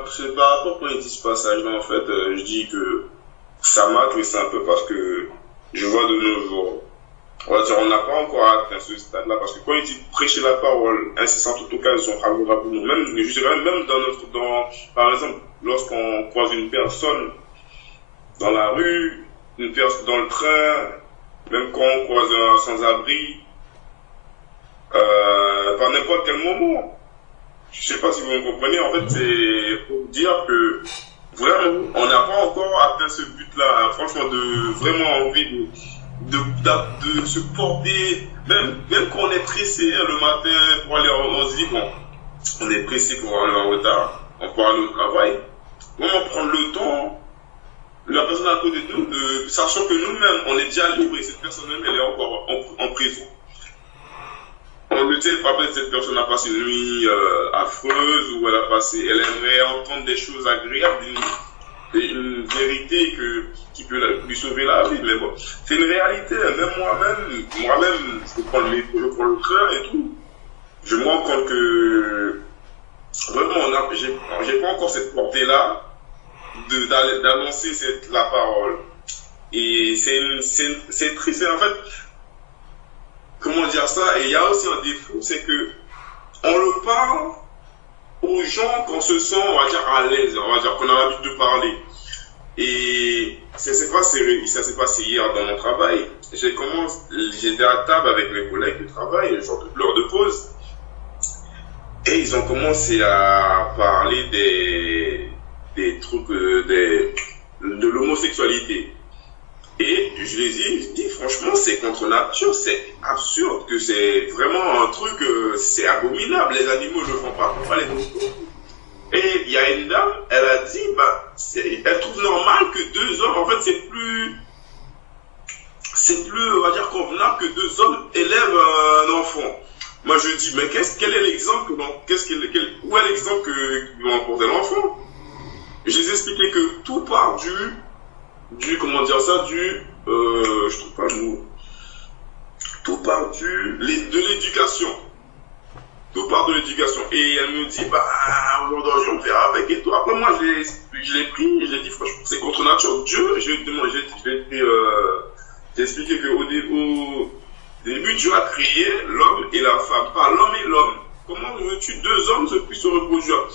c'est par rapport quand il dit ce passage-là, en fait, je dis que ça m'a triste un peu parce que je vois de nos jours, on n'a pas encore atteint ce stade-là, parce que quand il dit prêcher la parole, incessant toute occasion, favorable, même, je dirais même par exemple, lorsqu'on croise une personne dans la rue, une personne dans le train, même quand on croise un sans-abri, par n'importe quel moment. Je sais pas si vous me comprenez, en fait, c'est pour dire que vraiment, on n'a pas encore atteint ce but-là, hein, franchement, de vraiment envie de se porter, même quand on est pressé le matin pour aller, on se dit, bon, on est pressé pour aller en retard, on peut aller au travail, vraiment prendre le temps, la personne à côté de nous, sachant que nous-mêmes, on est déjà libre et cette personne-même, elle est encore en prison. On ne sait pas peut-être cette personne a passé une nuit affreuse ou elle aimerait entendre des choses agréables, une vérité qui peut lui sauver la vie. Mais bon, c'est une réalité. Même moi-même, je prends le train et tout. Je me rends compte que vraiment, j'ai pas encore cette portée-là d'annoncer la parole. Et c'est triste. En fait, comment dire ça? Et il y a aussi un défaut, c'est que on le parle aux gens qu'on se sent, on va dire, à l'aise, on va dire qu'on a l'habitude de parler. Et ça s'est passé hier dans mon travail. J'étais à table avec mes collègues de travail, l'heure de pause, et ils ont commencé à parler des trucs, de l'homosexualité. Et je les ai dit, franchement, c'est contre nature, c'est absurde, que c'est vraiment un truc, c'est abominable, les animaux ne le font pas, pourquoi les autres? Et il y a une dame, elle a dit, elle trouve normal que 2 hommes, en fait, c'est plus, on va dire, convenable que 2 hommes élèvent un enfant. Moi, je dis, mais quel est l'exemple, où est l'exemple qu'ils vont apporter l'enfant? Je les ai expliqué que tout part comment dire ça, je trouve pas le mot. Tout part de l'éducation. Tout part de l'éducation. Et elle me dit, aujourd'hui, on verra avec et tout. Après, moi, je l'ai pris, je l'ai dit, franchement, c'est contre nature. Dieu, je lui ai demandé, j'ai expliqué qu'au début, Dieu a créé l'homme et la femme, pas l'homme et l'homme. Comment veux-tu deux hommes puissent se reproduire?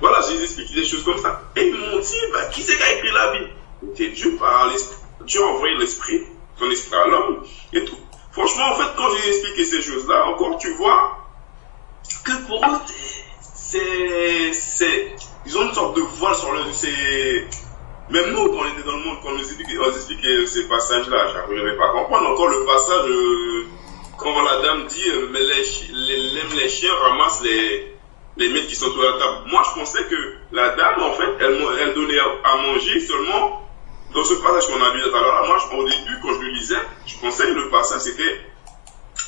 Voilà, j'ai expliqué des choses comme ça. Et ils m'ont dit, bah, qui c'est qui a écrit la Bible? C'était Dieu par l'esprit. Dieu a envoyé l'esprit, son esprit à l'homme et tout. Franchement, en fait, quand j'ai expliqué ces choses-là, encore, tu vois que pour eux, ils ont une sorte de voile sur le. Même nous, quand on était dans le monde, quand on nous expliquait ces passages-là, je n'arrivais pas à comprendre. Encore le passage, quand la dame dit, les chiens ramassent les miettes qui sont sur la table. Moi, je pensais que la dame, en fait, elle donnait à manger seulement dans ce passage qu'on a lu tout à l'heure. Moi, au début, quand je le lisais, je pensais que le passage, c'était.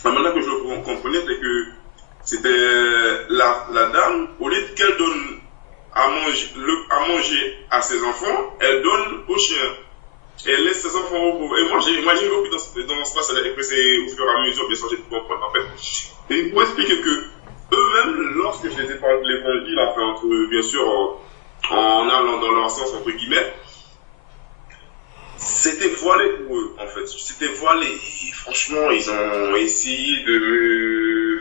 Maintenant que je le comprenais, c'est que c'était la dame, au lieu qu'elle donne à manger à ses enfants, elle donne aux chiens. Et elle laisse ses enfants au pauvre. Et moi, j'ai compris dans ce passage, et que c'est au fur et à mesure, bien sûr, j'ai pu comprendre, en fait. Et pour expliquer que eux-mêmes, lorsque je les ai parlé de l'évangile, enfin, bien sûr, en allant dans leur sens, entre guillemets, c'était voilé pour eux, en fait. C'était voilé. Et franchement, ils ont essayé de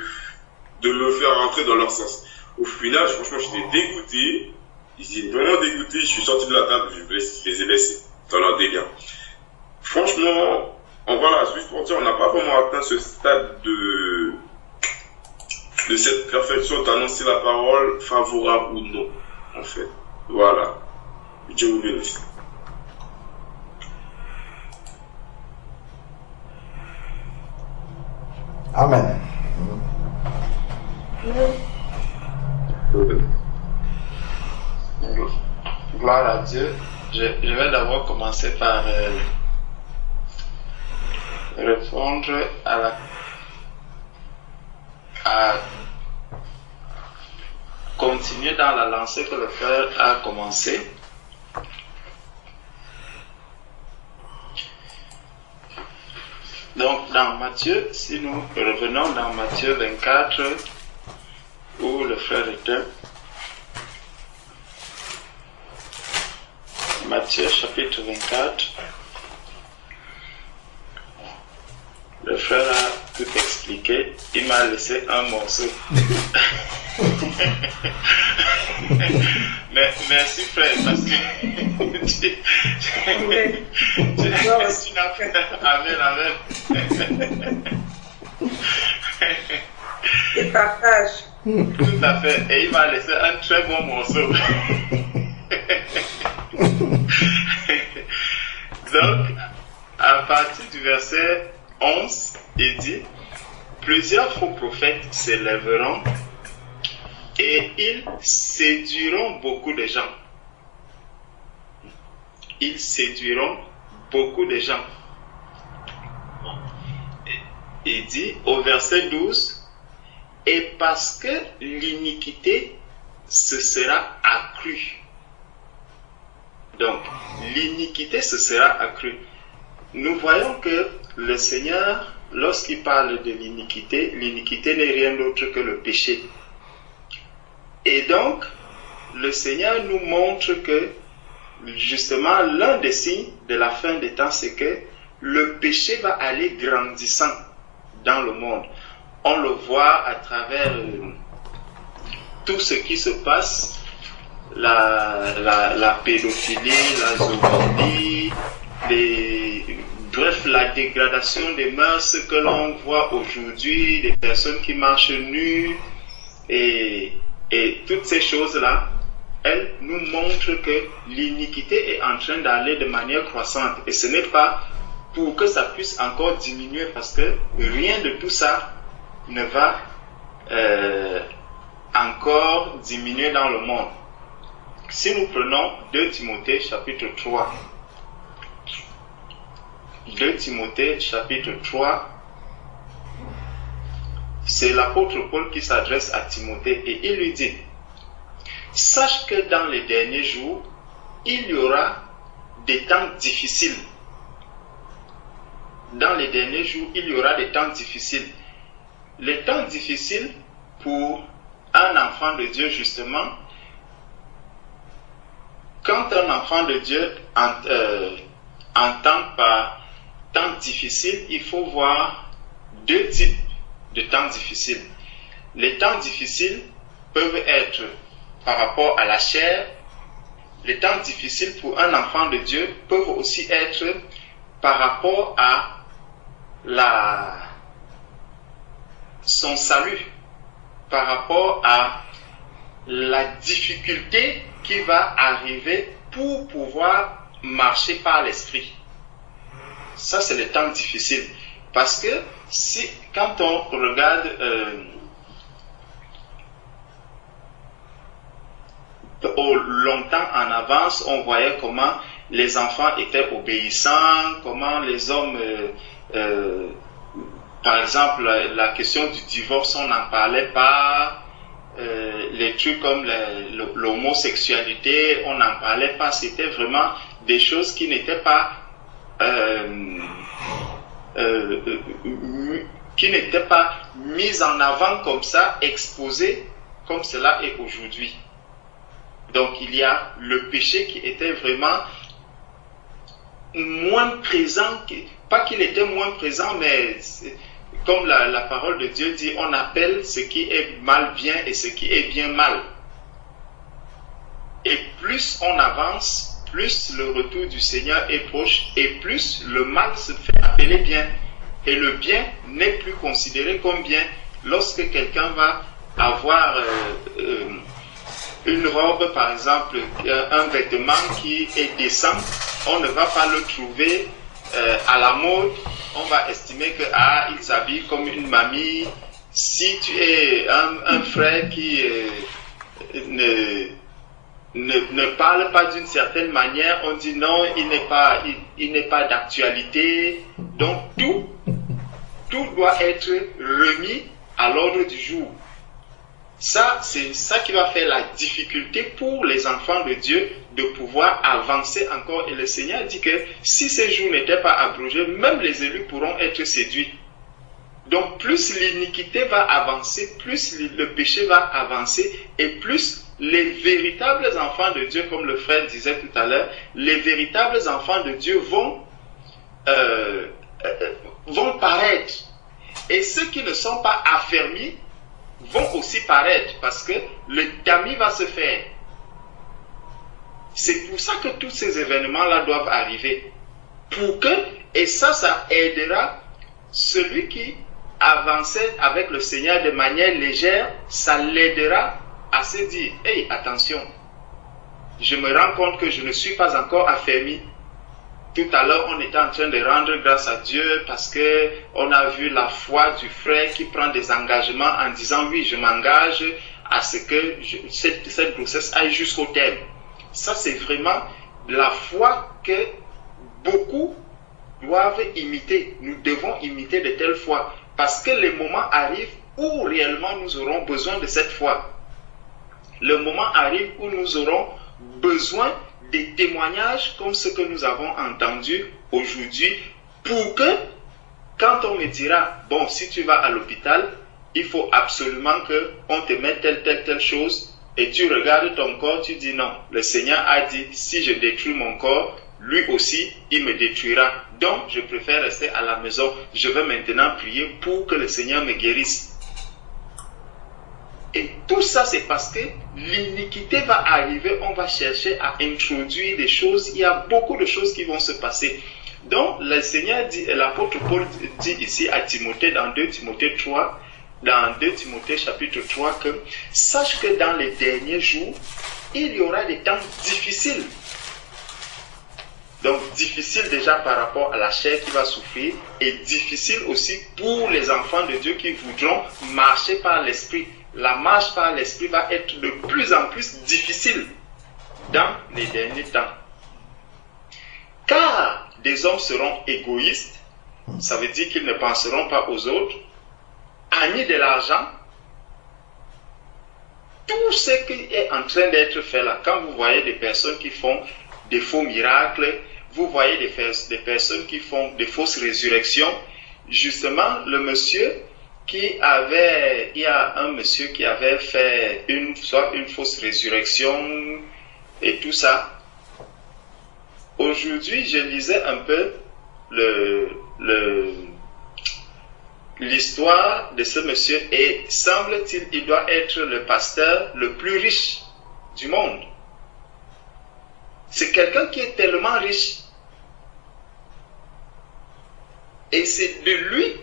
me faire rentrer dans leur sens. Au final, franchement, j'étais dégoûté. Ils étaient vraiment dégoûtés. Je suis sorti de la table, je les ai laissés dans leur délire. Franchement, voilà, juste pour dire, on n'a pas vraiment atteint ce stade de cette perfection d'annoncer la parole, favorable ou non, en fait. Voilà. Dieu vous bénisse. Amen. Gloire à Dieu. Je vais d'abord commencer par répondre à continuer dans la lancée que le frère a commencé. Donc dans Matthieu, si nous revenons dans Matthieu 24, où le frère était, Matthieu chapitre 24, le frère a tout expliqué, il m'a laissé un morceau. Mais merci frère, parce que tu laisses une affaire. Amen, amen. Et partage. Tout à fait, et il m'a laissé un très bon morceau. Donc, à partir du verset 11, il dit, plusieurs faux prophètes s'élèveront et ils séduiront beaucoup de gens. Ils séduiront beaucoup de gens. Il dit au verset 12, et parce que l'iniquité se sera accrue. Donc, l'iniquité se sera accrue. Nous voyons que le Seigneur, lorsqu'il parle de l'iniquité, l'iniquité n'est rien d'autre que le péché. Et donc, le Seigneur nous montre que, justement, l'un des signes de la fin des temps, c'est que le péché va aller grandissant dans le monde. On le voit à travers tout ce qui se passe, la pédophilie, la zoophilie, bref, la dégradation des mœurs que l'on voit aujourd'hui, des personnes qui marchent nues, et toutes ces choses-là, elles nous montrent que l'iniquité est en train d'aller de manière croissante. Et ce n'est pas pour que ça puisse encore diminuer, parce que rien de tout ça ne va encore diminuer dans le monde. Si nous prenons 2 Timothée chapitre 3, 2 Timothée chapitre 3, c'est l'apôtre Paul qui s'adresse à Timothée et il lui dit, sache que dans les derniers jours, il y aura des temps difficiles. Dans les derniers jours, il y aura des temps difficiles. Les temps difficiles pour un enfant de Dieu, justement, quand un enfant de Dieu entend par temps difficiles, il faut voir deux types de temps difficiles. Les temps difficiles peuvent être par rapport à la chair. Les temps difficiles pour un enfant de Dieu peuvent aussi être par rapport à son salut, par rapport à la difficulté qui va arriver pour pouvoir marcher par l'esprit. Ça, c'est le temps difficile. Parce que quand on regarde longtemps en avance, on voyait comment les enfants étaient obéissants, comment les hommes, par exemple, la question du divorce, on n'en parlait pas. Les trucs comme l'homosexualité, on n'en parlait pas. C'était vraiment des choses qui n'étaient pas mises en avant comme ça, exposées comme cela est aujourd'hui. Donc il y a le péché qui était vraiment moins présent, pas qu'il était moins présent, mais comme la parole de Dieu dit, on appelle ce qui est mal bien et ce qui est bien mal. Et plus on avance, plus le retour du Seigneur est proche et plus le mal se fait appeler bien. Et le bien n'est plus considéré comme bien. Lorsque quelqu'un va avoir une robe, par exemple, un vêtement qui est décent, on ne va pas le trouver à la mode. On va estimer que il s'habille comme une mamie. Si tu es un frère qui ne parle pas d'une certaine manière, on dit non, il n'est pas d'actualité. Donc tout doit être remis à l'ordre du jour. Ça, c'est ça qui va faire la difficulté pour les enfants de Dieu de pouvoir avancer encore. Et le Seigneur dit que si ces jours n'étaient pas abrogés, même les élus pourront être séduits. Donc plus l'iniquité va avancer, plus le péché va avancer, et plus les véritables enfants de Dieu, comme le frère disait tout à l'heure, les véritables enfants de Dieu vont paraître. Et ceux qui ne sont pas affermis vont aussi paraître, parce que le tamis va se faire. C'est pour ça que tous ces événements-là doivent arriver. Et ça aidera celui qui avançait avec le Seigneur de manière légère, ça l'aidera à se dire, hey, attention, je me rends compte que je ne suis pas encore affermi. Tout à l'heure, on était en train de rendre grâce à Dieu parce que on a vu la foi du frère qui prend des engagements en disant, oui, je m'engage à ce que cette grossesse aille jusqu'au terme. Ça, c'est vraiment la foi que beaucoup doivent imiter. Nous devons imiter de telles foi, parce que le moment arrive où réellement nous aurons besoin de cette foi. Le moment arrive où nous aurons besoin des témoignages comme ce que nous avons entendu aujourd'hui, pour que quand on me dira, bon, si tu vas à l'hôpital, il faut absolument qu'on te mette telle chose, et tu regardes ton corps, tu dis non, le Seigneur a dit, si je détruis mon corps, lui aussi, il me détruira. Donc, je préfère rester à la maison. Je vais maintenant prier pour que le Seigneur me guérisse. Et tout ça, c'est parce que l'iniquité va arriver, on va chercher à introduire des choses. Il y a beaucoup de choses qui vont se passer. Donc, le Seigneur dit, l'apôtre Paul dit ici à Timothée, dans 2 Timothée 3, dans 2 Timothée chapitre 3, que sache que dans les derniers jours, il y aura des temps difficiles. Donc, difficile déjà par rapport à la chair qui va souffrir, et difficile aussi pour les enfants de Dieu qui voudront marcher par l'esprit. La marche par l'esprit va être de plus en plus difficile dans les derniers temps. Car des hommes seront égoïstes, ça veut dire qu'ils ne penseront pas aux autres, amis de l'argent. Tout ce qui est en train d'être fait là, quand vous voyez des personnes qui font des faux miracles, vous voyez des personnes qui font des fausses résurrections, justement, il y a un monsieur qui avait fait soit une fausse résurrection et tout ça. Aujourd'hui, je lisais un peu l'histoire de ce monsieur et semble-t-il, il doit être le pasteur le plus riche du monde. C'est quelqu'un qui est tellement riche. Et c'est lui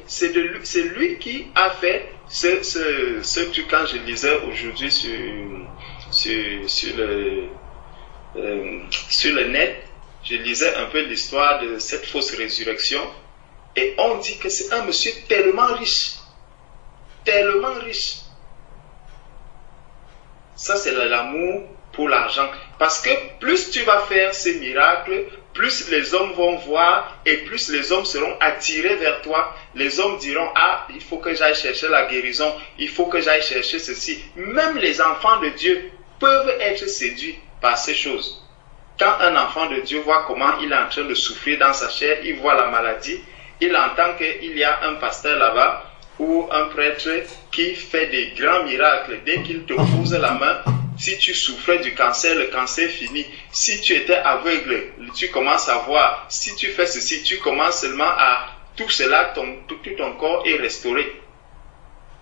qui a fait ce truc. Quand je lisais aujourd'hui sur le net, je lisais un peu l'histoire de cette fausse résurrection. Et on dit que c'est un monsieur tellement riche. Tellement riche. Ça, c'est l'amour pour l'argent. Parce que plus tu vas faire ces miracles, plus les hommes vont voir et plus les hommes seront attirés vers toi. Les hommes diront, ah, il faut que j'aille chercher la guérison, il faut que j'aille chercher ceci. Même les enfants de Dieu peuvent être séduits par ces choses. Quand un enfant de Dieu voit comment il est en train de souffrir dans sa chair, il voit la maladie, il entend qu'il y a un pasteur là-bas ou un prêtre qui fait des grands miracles. Dès qu'il te pose la main, si tu souffrais du cancer, le cancer finit. Si tu étais aveugle, tu commences à voir. Si tu fais ceci, tu commences seulement à... Tout cela, tout ton corps est restauré.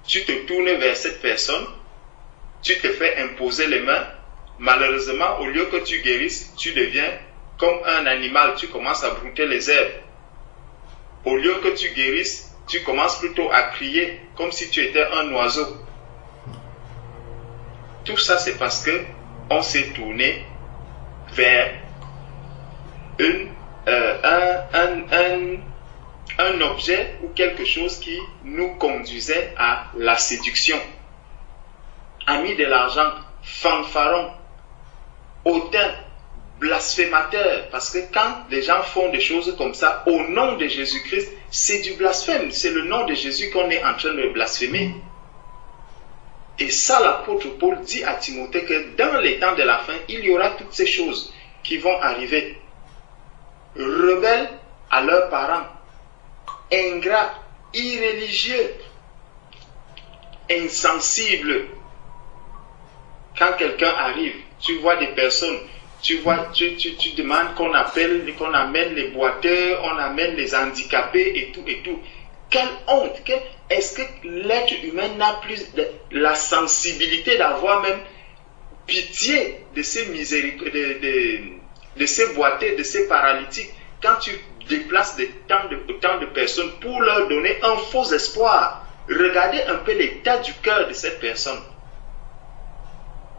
Tu te tournes vers cette personne, tu te fais imposer les mains. Malheureusement, au lieu que tu guérisses, tu deviens comme un animal. Tu commences à brouter les herbes. Au lieu que tu guérisses, tu commences plutôt à crier comme si tu étais un oiseau. Tout ça, c'est parce que on s'est tourné vers un objet ou quelque chose qui nous conduisait à la séduction. Amis de l'argent, fanfarons, hautains, blasphémateurs, parce que quand les gens font des choses comme ça au nom de Jésus-Christ, c'est du blasphème, c'est le nom de Jésus qu'on est en train de blasphémer. Et ça, l'apôtre Paul dit à Timothée que dans les temps de la fin, il y aura toutes ces choses qui vont arriver. Rebelles à leurs parents, ingrats, irréligieux, insensibles. Quand quelqu'un arrive, tu vois des personnes, tu demandes qu'on amène les boiteurs, on amène les handicapés et tout et tout. Quelle honte! Est-ce que l'être humain n'a plus la sensibilité d'avoir même pitié de ces de ces boiteux, de ces paralytiques, quand tu déplaces tant de personnes pour leur donner un faux espoir? Regardez un peu l'état du cœur de cette personne.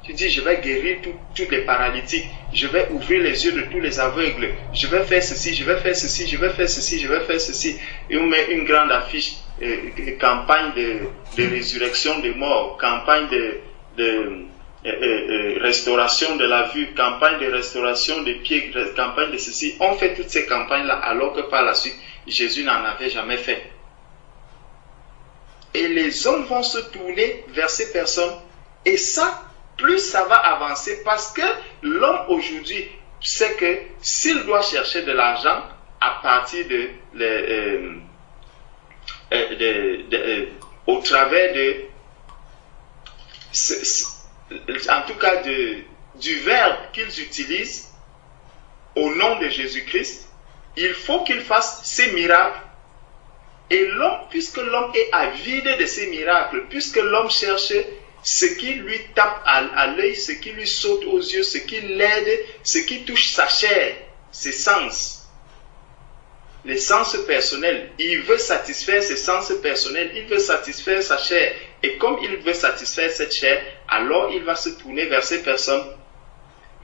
Tu dis, je vais guérir tous les paralytiques, je vais ouvrir les yeux de tous les aveugles, je vais faire ceci, je vais faire ceci, je vais faire ceci, je vais faire ceci. Et on met une grande affiche, campagne de résurrection des morts, campagne de restauration de la vue, campagne de restauration des pieds, campagne de ceci. On fait toutes ces campagnes-là alors que par la suite, Jésus n'en avait jamais fait. Et les hommes vont se tourner vers ces personnes. Et ça, plus ça va avancer, parce que l'homme aujourd'hui sait que s'il doit chercher de l'argent à partir au travers en tout cas du verbe qu'ils utilisent au nom de Jésus-Christ, il faut qu'il fasse ces miracles. Et l'homme, puisque l'homme est avide de ces miracles, puisque l'homme cherche ce qui lui tape à l'œil, ce qui lui saute aux yeux, ce qui l'aide, ce qui touche sa chair, ses sens, les sens personnels. Il veut satisfaire ses sens personnels, il veut satisfaire sa chair. Et comme il veut satisfaire cette chair, alors il va se tourner vers ces personnes.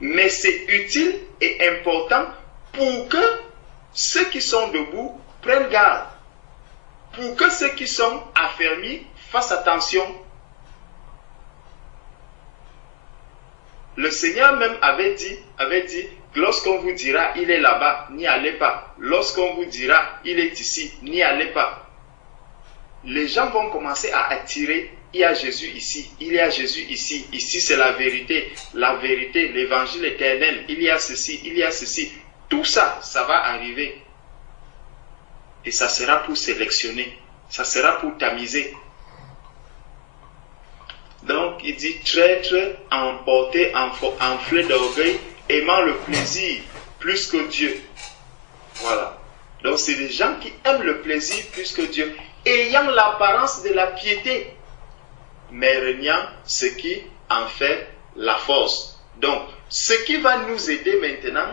Mais c'est utile et important pour que ceux qui sont debout prennent garde. Pour que ceux qui sont affermis fassent attention. Le Seigneur même avait dit, lorsqu'on vous dira, il est là-bas, n'y allez pas. Lorsqu'on vous dira, il est ici, n'y allez pas. Les gens vont commencer à attirer, il y a Jésus ici, il y a Jésus ici, ici c'est la vérité, l'évangile éternel, il y a ceci, il y a ceci. Tout ça, ça va arriver. Et ça sera pour sélectionner, ça sera pour tamiser. Donc, il dit, traître, emporté, enflé d'orgueil, aimant le plaisir plus que Dieu. Voilà. Donc c'est des gens qui aiment le plaisir plus que Dieu, ayant l'apparence de la piété, mais régnant ce qui en fait la force. Donc, ce qui va nous aider maintenant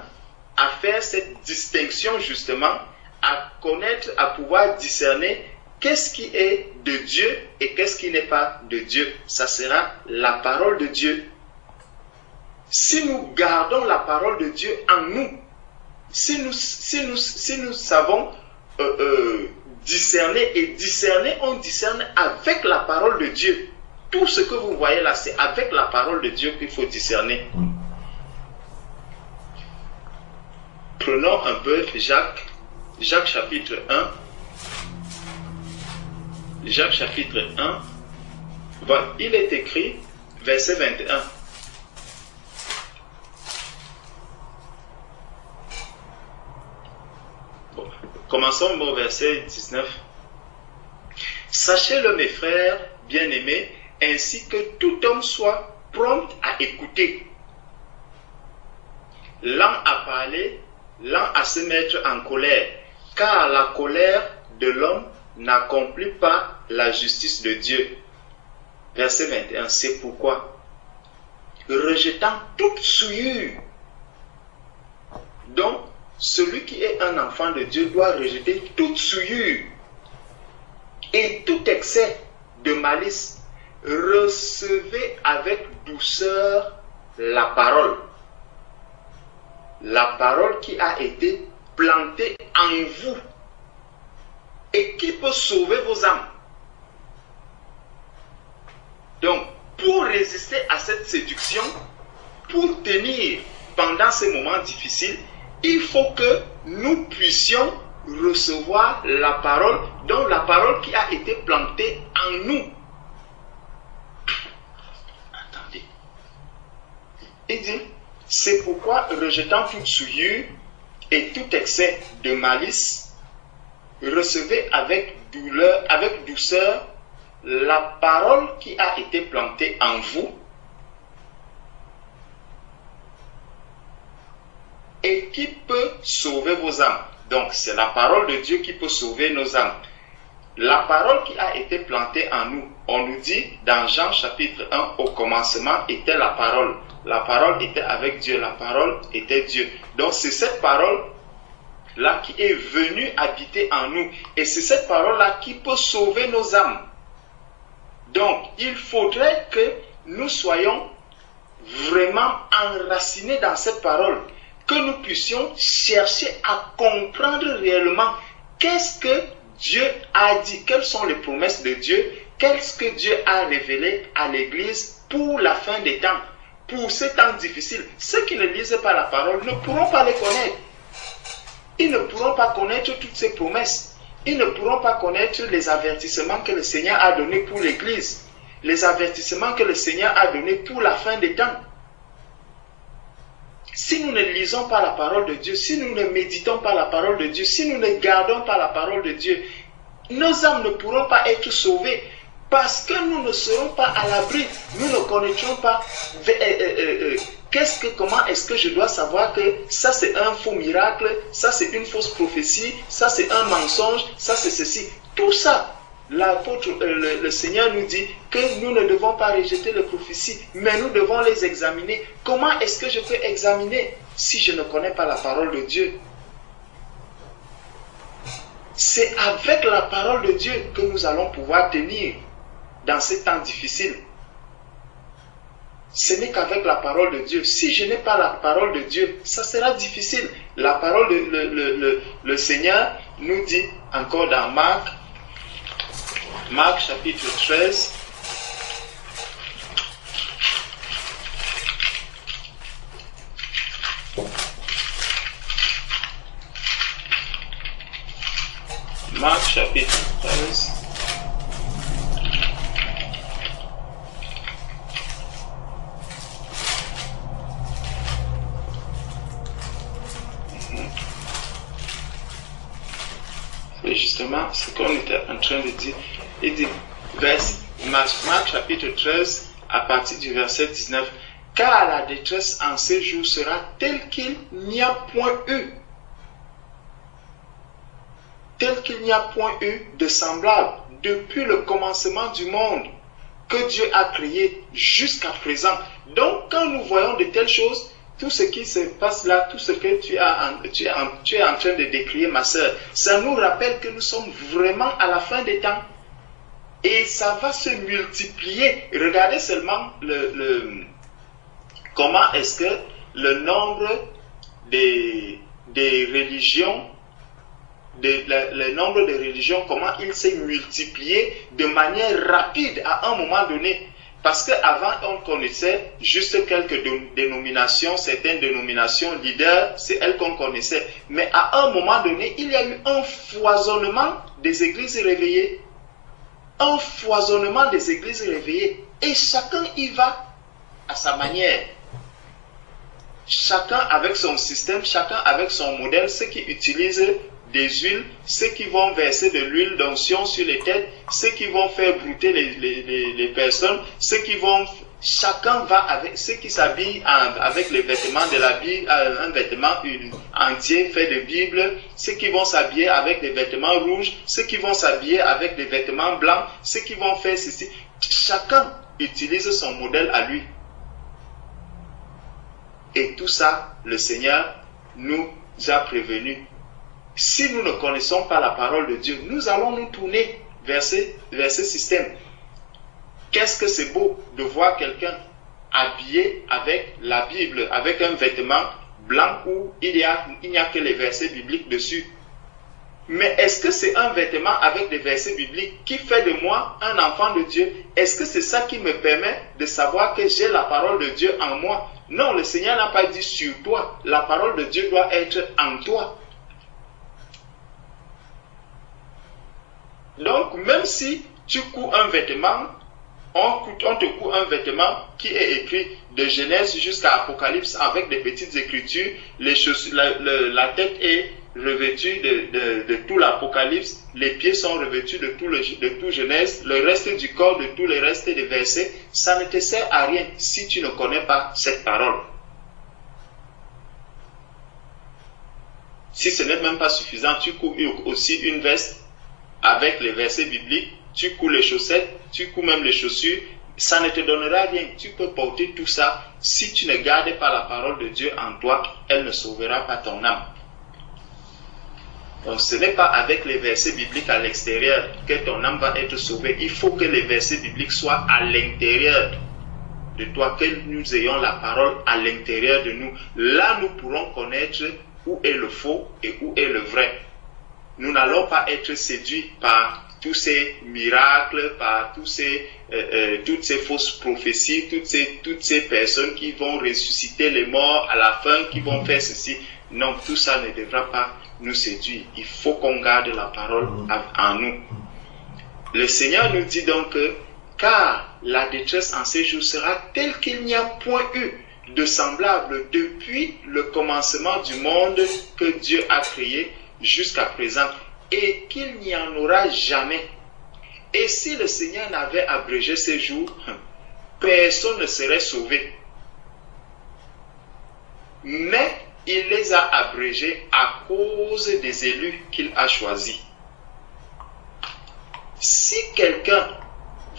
à faire cette distinction justement, à connaître, à pouvoir discerner qu'est-ce qui est de Dieu et qu'est-ce qui n'est pas de Dieu. Ça sera la parole de Dieu. Si nous gardons la parole de Dieu en nous, si nous savons discerner, et discerner, on discerne avec la parole de Dieu. Tout ce que vous voyez là, c'est avec la parole de Dieu qu'il faut discerner. Prenons un peu Jacques chapitre 1. Jacques chapitre 1. Voilà, il est écrit, verset 21. Bon, commençons au verset 19. Sachez-le, mes frères bien-aimés, ainsi que tout homme soit prompt à écouter, lent à parler, lent à se mettre en colère, car la colère de l'homme n'accomplit pas la justice de Dieu. Verset 21, c'est pourquoi, rejetant toute souillure, donc celui qui est un enfant de Dieu doit rejeter toute souillure et tout excès de malice. Recevez avec douceur la parole qui a été plantée en vous et qui peut sauver vos âmes. Donc, pour résister à cette séduction, pour tenir pendant ces moments difficiles, il faut que nous puissions recevoir la parole, donc la parole qui a été plantée en nous. Attendez. Il dit, c'est pourquoi, rejetant toute souillure et tout excès de malice, recevez avec douceur la parole qui a été plantée en vous et qui peut sauver vos âmes. Donc, c'est la parole de Dieu qui peut sauver nos âmes. La parole qui a été plantée en nous, on nous dit dans Jean chapitre 1, au commencement était la parole. La parole était avec Dieu, la parole était Dieu. Donc, c'est cette parole-là qui est venue habiter en nous. Et c'est cette parole-là qui peut sauver nos âmes. Donc, il faudrait que nous soyons vraiment enracinés dans cette parole, que nous puissions chercher à comprendre réellement qu'est-ce que Dieu a dit, quelles sont les promesses de Dieu, qu'est-ce que Dieu a révélé à l'Église pour la fin des temps, pour ces temps difficiles. Ceux qui ne lisent pas la parole ne pourront pas les connaître. Ils ne pourront pas connaître toutes ces promesses. Ils ne pourront pas connaître les avertissements que le Seigneur a donnés pour l'Église, les avertissements que le Seigneur a donnés pour la fin des temps. Si nous ne lisons pas la parole de Dieu, si nous ne méditons pas la parole de Dieu, si nous ne gardons pas la parole de Dieu, nos âmes ne pourront pas être sauvées parce que nous ne serons pas à l'abri. Nous ne connaîtrons pas comment est-ce que je dois savoir que ça c'est un faux miracle, ça c'est une fausse prophétie, ça c'est un mensonge, ça c'est ceci. Tout ça, le Seigneur nous dit que nous ne devons pas rejeter les prophéties, mais nous devons les examiner. Comment est-ce que je peux examiner si je ne connais pas la parole de Dieu? C'est avec la parole de Dieu que nous allons pouvoir tenir dans ces temps difficiles. Ce n'est qu'avec la parole de Dieu. Si je n'ai pas la parole de Dieu, ça sera difficile. La parole le Seigneur nous dit encore dans Marc chapitre 13. Marc chapitre 13. C'est justement ce qu'on était en train de dire. Il dit, Marc chapitre 13, à partir du verset 19, « Car la détresse en ces jours sera telle qu'il n'y a point eu tel qu'il n'y a point eu de semblable depuis le commencement du monde que Dieu a créé jusqu'à présent. Donc, quand nous voyons de telles choses, tout ce qui se passe là, tout ce que tu es en train de décrire, ma sœur, ça nous rappelle que nous sommes vraiment à la fin des temps. Et ça va se multiplier. Regardez seulement comment est-ce que le nombre des religions, le nombre de religions, comment il s'est multiplié de manière rapide à un moment donné. Parce qu'avant, on connaissait juste quelques dénominations, certaines dénominations leaders, c'est elles qu'on connaissait. Mais à un moment donné, il y a eu un foisonnement des églises réveillées. Un foisonnement des églises réveillées. Et chacun y va à sa manière. Chacun avec son système, chacun avec son modèle, ceux qui utilisent des huiles, ceux qui vont verser de l'huile d'onction sur les têtes, ceux qui vont faire brouter les personnes, ceux qui vont... Chacun va avec... Ceux qui s'habillent avec les vêtements de la Bible, un vêtement entier fait de Bible, ceux qui vont s'habiller avec des vêtements rouges, ceux qui vont s'habiller avec des vêtements blancs, ceux qui vont faire ceci. Chacun utilise son modèle à lui. Et tout ça, le Seigneur nous a prévenus. Si nous ne connaissons pas la parole de Dieu, nous allons nous tourner vers ce système. Qu'est-ce que c'est beau de voir quelqu'un habillé avec la Bible, avec un vêtement blanc où il n'y a que les versets bibliques dessus. Mais est-ce que c'est un vêtement avec des versets bibliques qui fait de moi un enfant de Dieu? Est-ce que c'est ça qui me permet de savoir que j'ai la parole de Dieu en moi? Non, le Seigneur n'a pas dit sur toi. La parole de Dieu doit être en toi. Donc, même si tu couds un vêtement, on te coud un vêtement qui est écrit de Genèse jusqu'à Apocalypse avec des petites écritures, les chaussures, la tête est revêtue de tout l'Apocalypse, les pieds sont revêtus de tout Genèse, le reste du corps de tous les restes des versets, ça ne te sert à rien si tu ne connais pas cette parole. Si ce n'est même pas suffisant, tu couds aussi une veste avec les versets bibliques, tu couds les chaussettes, tu couds même les chaussures, ça ne te donnera rien. Tu peux porter tout ça. Si tu ne gardes pas la parole de Dieu en toi, elle ne sauvera pas ton âme. Donc ce n'est pas avec les versets bibliques à l'extérieur que ton âme va être sauvée. Il faut que les versets bibliques soient à l'intérieur de toi, que nous ayons la parole à l'intérieur de nous. Là, nous pourrons connaître où est le faux et où est le vrai. Nous n'allons pas être séduits par tous ces miracles, par toutes ces fausses prophéties, toutes ces personnes qui vont ressusciter les morts à la fin, qui vont faire ceci. Non, tout ça ne devra pas nous séduire. Il faut qu'on garde la parole en nous. Le Seigneur nous dit donc que, car la détresse en ces jours sera telle qu'il n'y a point eu de semblable depuis le commencement du monde que Dieu a créé jusqu'à présent, et qu'il n'y en aura jamais. Et si le Seigneur n'avait abrégé ces jours, personne ne serait sauvé. Mais il les a abrégés à cause des élus qu'il a choisis. Si quelqu'un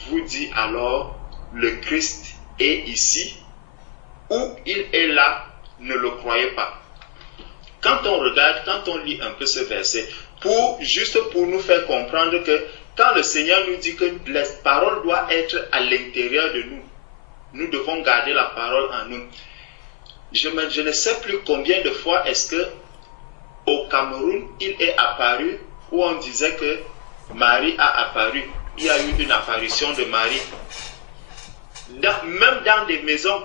vous dit alors, le Christ est ici, ou il est là, ne le croyez pas. Quand on regarde, quand on lit un peu ce verset, juste pour nous faire comprendre que quand le Seigneur nous dit que la parole doit être à l'intérieur de nous, nous devons garder la parole en nous. Je ne sais plus combien de fois est-ce que au Cameroun, il est apparu où on disait que Marie a apparu. Il y a eu une apparition de Marie. Même dans des maisons,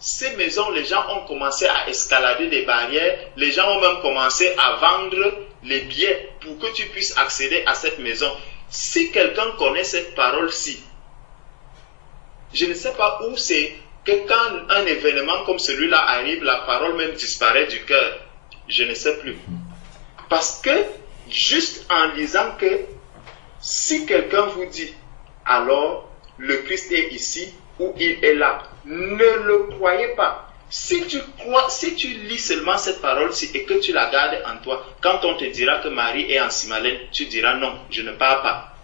ces maisons, les gens ont commencé à escalader des barrières. Les gens ont même commencé à vendre les billets pour que tu puisses accéder à cette maison. Si quelqu'un connaît cette parole-ci, je ne sais pas où c'est que quand un événement comme celui-là arrive, la parole même disparaît du cœur. Je ne sais plus. Parce que, juste en lisant que, si quelqu'un vous dit, alors, le Christ est ici, ou il est là, ne le croyez pas. Si tu crois, si tu lis seulement cette parole-ci et que tu la gardes en toi, quand on te dira que Marie est en Simalène, tu diras non, je ne pars pas.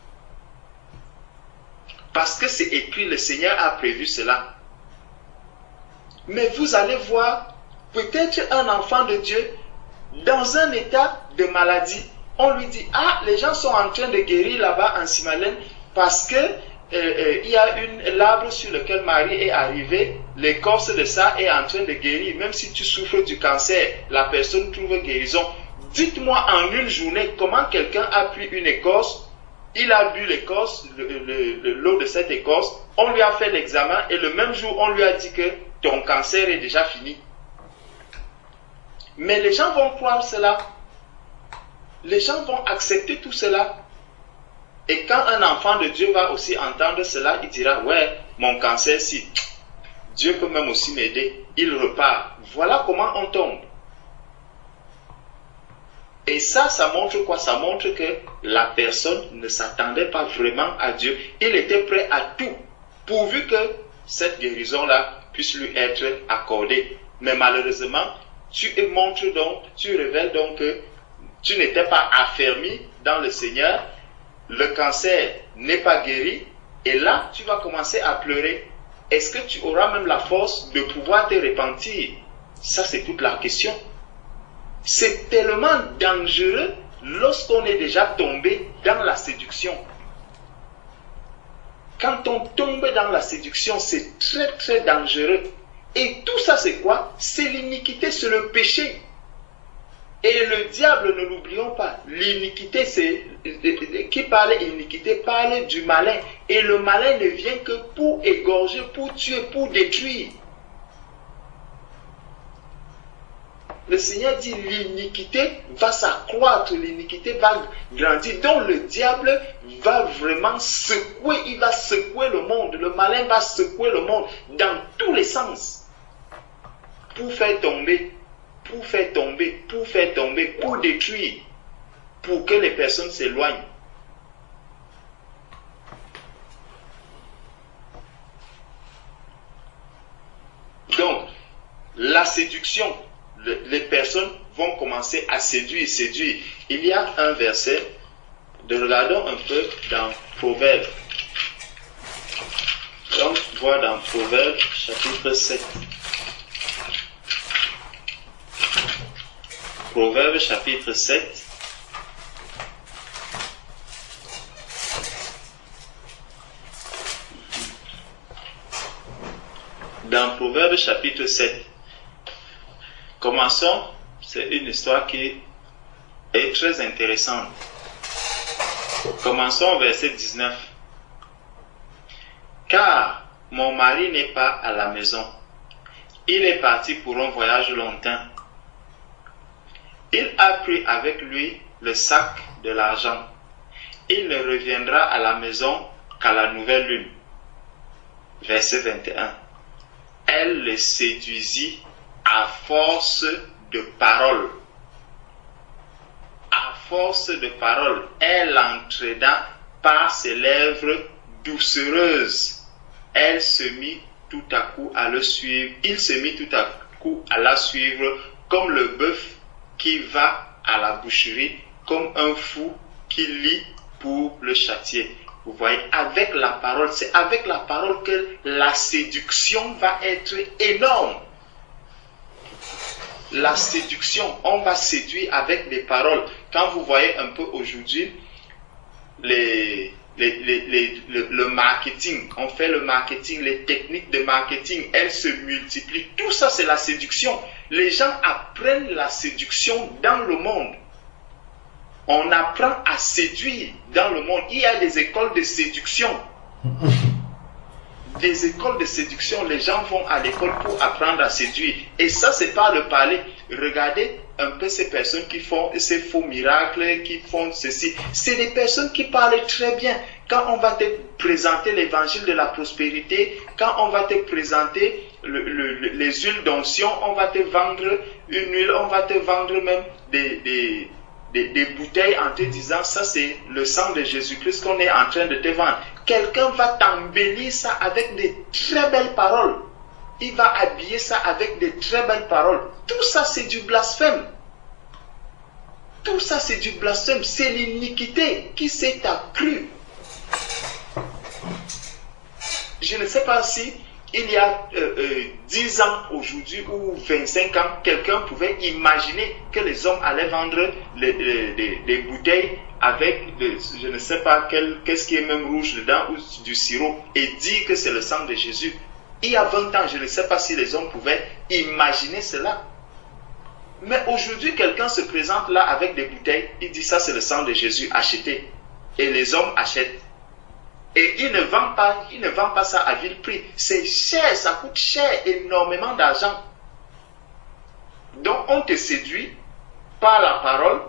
Parce que c'est écrit, le Seigneur a prévu cela. Mais vous allez voir, peut-être un enfant de Dieu, dans un état de maladie, on lui dit, ah, les gens sont en train de guérir là-bas en Simalène parce que il y a l'arbre sur lequel Marie est arrivée, l'écorce de ça est en train de guérir. Même si tu souffres du cancer, la personne trouve guérison. Dites-moi en une journée comment quelqu'un a pris une écorce, il a bu l'écorce, l'eau de cette écorce, on lui a fait l'examen et le même jour on lui a dit que ton cancer est déjà fini. Mais les gens vont croire cela. Les gens vont accepter tout cela. Et quand un enfant de Dieu va aussi entendre cela, il dira, ouais, mon cancer, si, Dieu peut même aussi m'aider. Il repart. Voilà comment on tombe. Et ça montre quoi? Ça montre que la personne ne s'attendait pas vraiment à Dieu. Il était prêt à tout, pourvu que cette guérison-là puisse lui être accordée. Mais malheureusement, tu révèles donc que tu n'étais pas affermi dans le Seigneur. Le cancer n'est pas guéri, et là, tu vas commencer à pleurer. Est-ce que tu auras même la force de pouvoir te repentir? Ça, c'est toute la question. C'est tellement dangereux lorsqu'on est déjà tombé dans la séduction. Quand on tombe dans la séduction, c'est très très dangereux. Et tout ça, c'est quoi? C'est l'iniquité, c'est le péché. Et le diable, ne l'oublions pas, l'iniquité, c'est qui parle iniquité parle du malin. Et le malin ne vient que pour égorger, pour tuer, pour détruire. Le Seigneur dit l'iniquité va s'accroître, l'iniquité va grandir. Donc le diable va vraiment secouer, il va secouer le monde. Le malin va secouer le monde dans tous les sens. Pour faire tomber, pour détruire, pour que les personnes s'éloignent. Donc, la séduction, les personnes vont commencer à séduire. Il y a un verset, regardons un peu dans Proverbes. Donc, voir dans Proverbes, chapitre 7. Proverbes chapitre 7. Dans Proverbes chapitre 7, commençons, c'est une histoire qui est très intéressante. Commençons au verset 19. Car mon mari n'est pas à la maison. Il est parti pour un voyage lointain. Il a pris avec lui le sac de l'argent. Il ne reviendra à la maison qu'à la nouvelle lune. Verset 21. Elle le séduisit à force de paroles. À force de paroles, elle entraîna par ses lèvres doucereuses. Elle se mit tout à coup à le suivre. Il se mit tout à coup à la suivre comme le bœuf qui va à la boucherie, comme un fou qui lit pour le châtier. Vous voyez, avec la parole, c'est avec la parole que la séduction va être énorme. La séduction, on va séduire avec des paroles. Quand vous voyez un peu aujourd'hui le marketing, on fait le marketing, les techniques de marketing, elles se multiplient. Tout ça, c'est la séduction. Les gens apprennent la séduction dans le monde. On apprend à séduire dans le monde. Il y a des écoles de séduction. Des écoles de séduction, les gens vont à l'école pour apprendre à séduire. Et ça, c'est pas le parler. Regardez un peu ces personnes qui font ces faux miracles, qui font ceci. C'est des personnes qui parlent très bien. Quand on va te présenter l'évangile de la prospérité, quand on va te présenter les huiles d'onction, on va te vendre une huile, on va te vendre même des bouteilles en te disant ça c'est le sang de Jésus-Christ qu'on est en train de te vendre. Quelqu'un va t'embellir ça avec des très belles paroles. il va habiller ça avec des très belles paroles. Tout ça, c'est du blasphème. Tout ça, c'est du blasphème. C'est l'iniquité qui s'est accrue. Je ne sais pas si il y a 10 ans aujourd'hui ou 25 ans, quelqu'un pouvait imaginer que les hommes allaient vendre des bouteilles avec, je ne sais pas qu'est-ce qui est même rouge dedans, ou du sirop, et dire que c'est le sang de Jésus. Il y a 20 ans, je ne sais pas si les hommes pouvaient imaginer cela. Mais aujourd'hui, quelqu'un se présente là avec des bouteilles, il dit ça c'est le sang de Jésus, achetez. Et les hommes achètent. Et il ne vend pas ça à vil prix. C'est cher, ça coûte cher, énormément d'argent. Donc on te séduit par la parole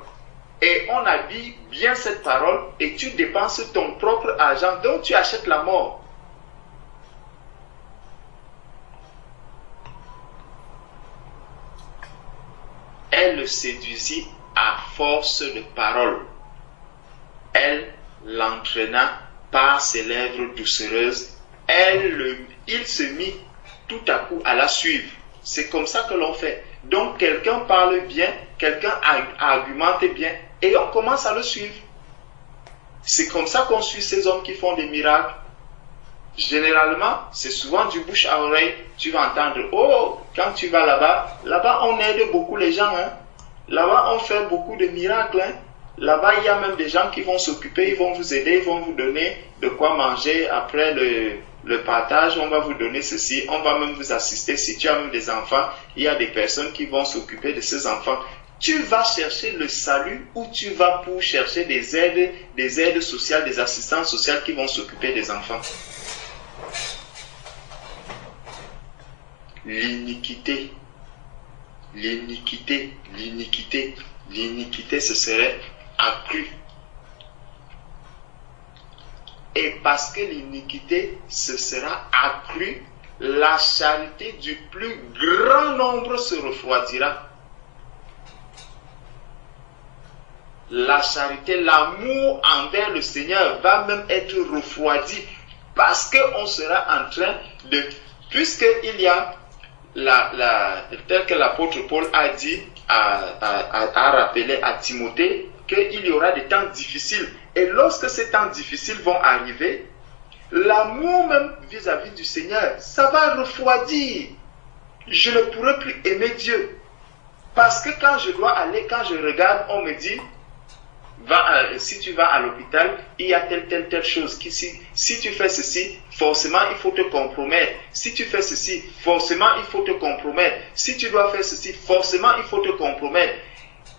et on habille bien cette parole et tu dépenses ton propre argent, donc tu achètes la mort. Elle le séduisit à force de parole. Elle l'entraîna par ses lèvres doucereuses. Il se mit tout à coup à la suivre. C'est comme ça que l'on fait. Donc quelqu'un parle bien, quelqu'un argumente bien, et on commence à le suivre. C'est comme ça qu'on suit ces hommes qui font des miracles. Généralement, c'est souvent du bouche à oreille. Tu vas entendre, oh, quand tu vas là-bas on aide beaucoup les gens. Hein. Là-bas, on fait beaucoup de miracles. Hein. Là-bas, il y a même des gens qui vont s'occuper, ils vont vous aider, ils vont vous donner de quoi manger. Après le partage, on va vous donner ceci, on va même vous assister. Si tu as même des enfants, il y a des personnes qui vont s'occuper de ces enfants. Tu vas chercher le salut ou tu vas pour chercher des aides sociales, des assistances sociales qui vont s'occuper des enfants. L'iniquité, ce serait accru. Et parce que l'iniquité se sera accrue, la charité du plus grand nombre se refroidira. La charité, l'amour envers le Seigneur va même être refroidi parce qu'on sera en train de... Puisqu'il y a tel que l'apôtre Paul a dit, a rappelé à Timothée qu'il y aura des temps difficiles. Et lorsque ces temps difficiles vont arriver, l'amour même vis-à-vis du Seigneur, ça va refroidir. Je ne pourrai plus aimer Dieu. Parce que quand je dois aller, quand je regarde, on me dit, si tu vas à l'hôpital, il y a telle chose. Si tu fais ceci, forcément il faut te compromettre. Si tu fais ceci, forcément il faut te compromettre. Si tu dois faire ceci, forcément il faut te compromettre.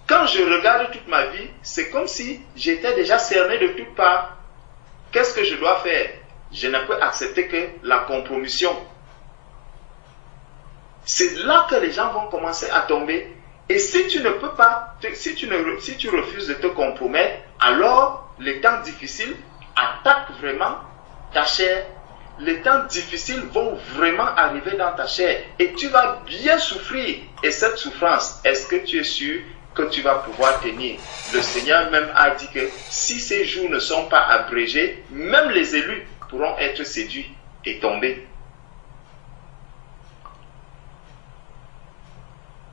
Quand je regarde toute ma vie, c'est comme si j'étais déjà cerné de toutes parts. Qu'est-ce que je dois faire? Je ne peux accepter que la compromission. C'est là que les gens vont commencer à tomber. Et si tu ne peux pas, si tu refuses de te compromettre, alors les temps difficiles attaquent vraiment ta chair. Les temps difficiles vont vraiment arriver dans ta chair et tu vas bien souffrir. Et cette souffrance, est-ce que tu es sûr que tu vas pouvoir tenir? Le Seigneur même a dit que si ces jours ne sont pas abrégés, même les élus pourront être séduits et tomber.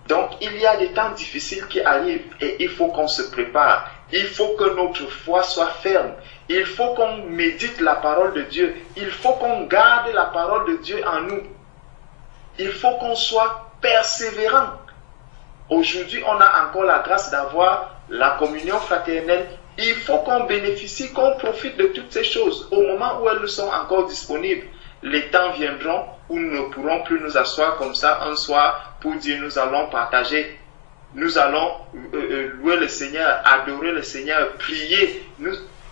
Donc, il y a des temps difficiles qui arrivent et il faut qu'on se prépare. Il faut que notre foi soit ferme. Il faut qu'on médite la parole de Dieu. Il faut qu'on garde la parole de Dieu en nous. Il faut qu'on soit persévérant. Aujourd'hui, on a encore la grâce d'avoir la communion fraternelle. Il faut qu'on bénéficie, qu'on profite de toutes ces choses au moment où elles sont encore disponibles. Les temps viendront où nous ne pourrons plus nous asseoir comme ça un soir pour dire nous allons partager, nous allons louer le Seigneur, adorer le Seigneur, prier.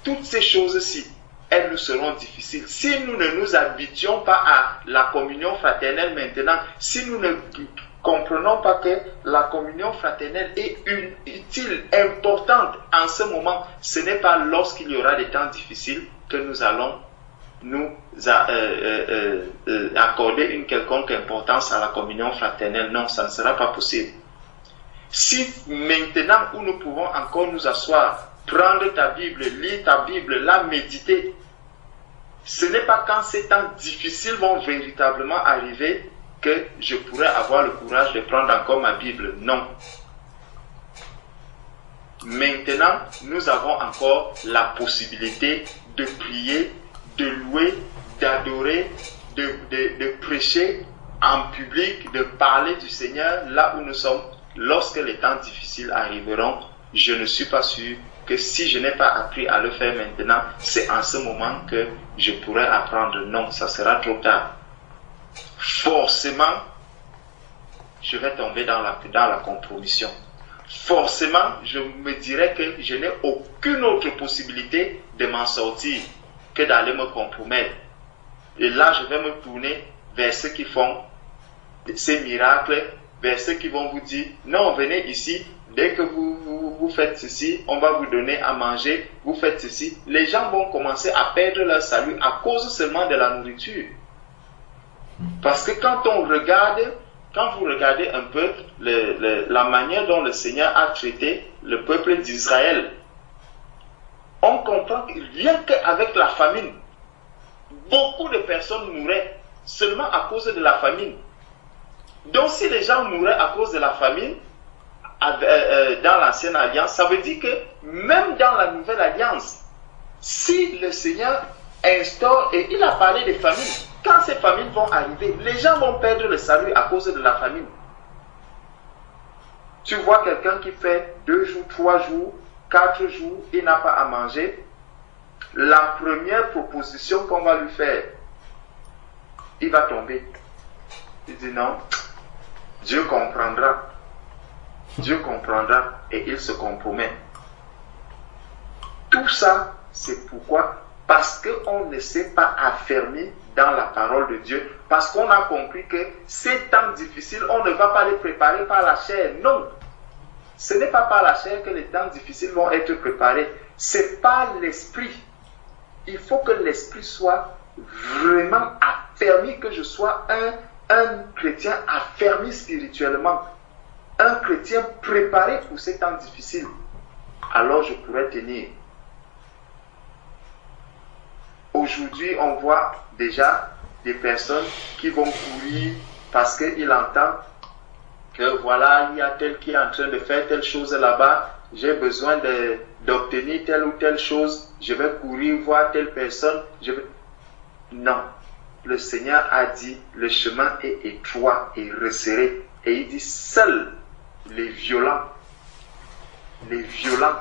Toutes ces choses-ci, elles nous seront difficiles. Si nous ne nous habituons pas à la communion fraternelle maintenant, si nous ne comprenons pas que la communion fraternelle est utile, importante en ce moment, ce n'est pas lorsqu'il y aura des temps difficiles que nous allons nous accorder une quelconque importance à la communion fraternelle. Non, ça ne sera pas possible. Si maintenant où nous pouvons encore nous asseoir, prendre ta Bible, lire ta Bible, la méditer, ce n'est pas quand ces temps difficiles vont véritablement arriver que je pourrais avoir le courage de prendre encore ma Bible. Non. Maintenant, nous avons encore la possibilité de prier, de louer, d'adorer, de prêcher en public, de parler du Seigneur là où nous sommes. Lorsque les temps difficiles arriveront, je ne suis pas sûr que si je n'ai pas appris à le faire maintenant, c'est en ce moment que je pourrais apprendre. Non, ça sera trop tard. Forcément, je vais tomber dans la compromission. Forcément, je me dirais que je n'ai aucune autre possibilité de m'en sortir que d'aller me compromettre. Et là, je vais me tourner vers ceux qui font ces miracles, vers ceux qui vont vous dire, non, venez ici, dès que vous faites ceci, on va vous donner à manger, vous faites ceci. Les gens vont commencer à perdre leur salut à cause seulement de la nourriture. Parce que quand vous regardez un peu la manière dont le Seigneur a traité le peuple d'Israël, on comprend que rien qu'avec la famine, beaucoup de personnes mouraient seulement à cause de la famine. Donc si les gens mouraient à cause de la famine, dans l'ancienne alliance, ça veut dire que même dans la nouvelle alliance, si le Seigneur instaure, et il a parlé des famines, quand ces famines vont arriver, les gens vont perdre le salut à cause de la famine. Tu vois quelqu'un qui fait 2 jours, 3 jours, 4 jours, il n'a pas à manger. La première proposition qu'on va lui faire, il va tomber. Il dit non, Dieu comprendra. Dieu comprendra et il se compromet. Tout ça, c'est pourquoi? Parce qu'on ne s'est pas affermi dans la parole de Dieu. Parce qu'on a compris que ces temps difficiles, on ne va pas les préparer par la chair. Non. Ce n'est pas par la chair que les temps difficiles vont être préparés. C'est par l'esprit. Il faut que l'esprit soit vraiment affermi, que je sois un chrétien affermi spirituellement. Un chrétien préparé pour ces temps difficiles. Alors je pourrais tenir. Aujourd'hui, on voit déjà des personnes qui vont courir parce qu'ils entendent que voilà, il y a tel qui est en train de faire telle chose là-bas, j'ai besoin d'obtenir telle ou telle chose, je vais courir voir telle personne. Non, le Seigneur a dit, le chemin est étroit et resserré. Et il dit, seuls les violents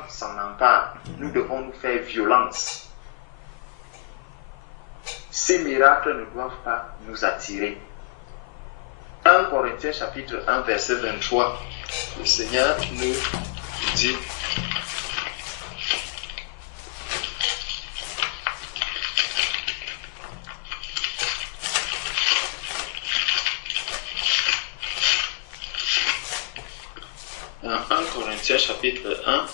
s'en emparent. Nous devons nous faire violence. Ces miracles ne doivent pas nous attirer. 1 Corinthiens chapitre 1 verset 23, le Seigneur nous dit, dans 1 Corinthiens chapitre 1,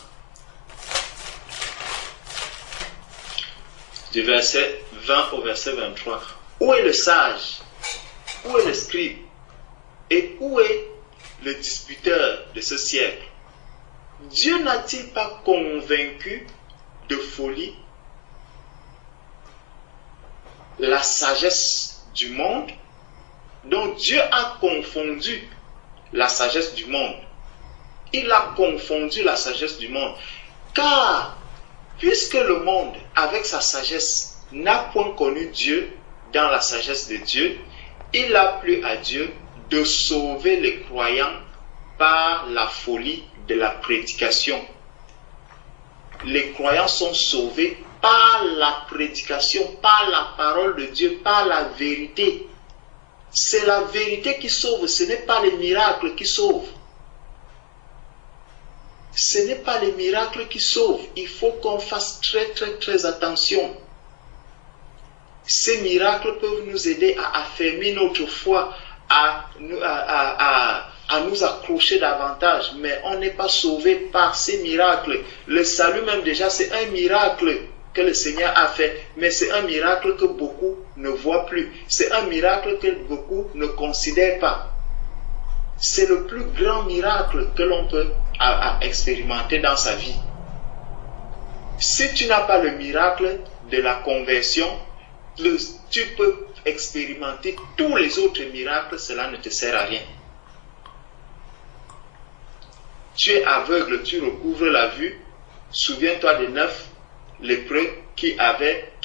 du verset 20 au verset 23. Où est le sage? Où est le scribe? Et où est le disputeur de ce siècle? Dieu n'a-t-il pas convaincu de folie la sagesse du monde? Donc Dieu a confondu la sagesse du monde. Il a confondu la sagesse du monde. Car, puisque le monde, avec sa sagesse, n'a point connu Dieu dans la sagesse de Dieu, il a plu à Dieu de sauver les croyants par la folie de la prédication. Les croyants sont sauvés par la prédication, par la parole de Dieu, par la vérité. C'est la vérité qui sauve, ce n'est pas les miracles qui sauvent. Ce n'est pas les miracles qui sauvent. Il faut qu'on fasse très attention. Ces miracles peuvent nous aider à affermir notre foi, à nous accrocher davantage. Mais on n'est pas sauvé par ces miracles. Le salut même déjà, c'est un miracle que le Seigneur a fait. Mais c'est un miracle que beaucoup ne voient plus. C'est un miracle que beaucoup ne considèrent pas. C'est le plus grand miracle que l'on peut expérimenter dans sa vie. Si tu n'as pas le miracle de la conversion, tu peux expérimenté tous les autres miracles, cela ne te sert à rien. Tu es aveugle, tu recouvres la vue. Souviens-toi des 9 lépreux qui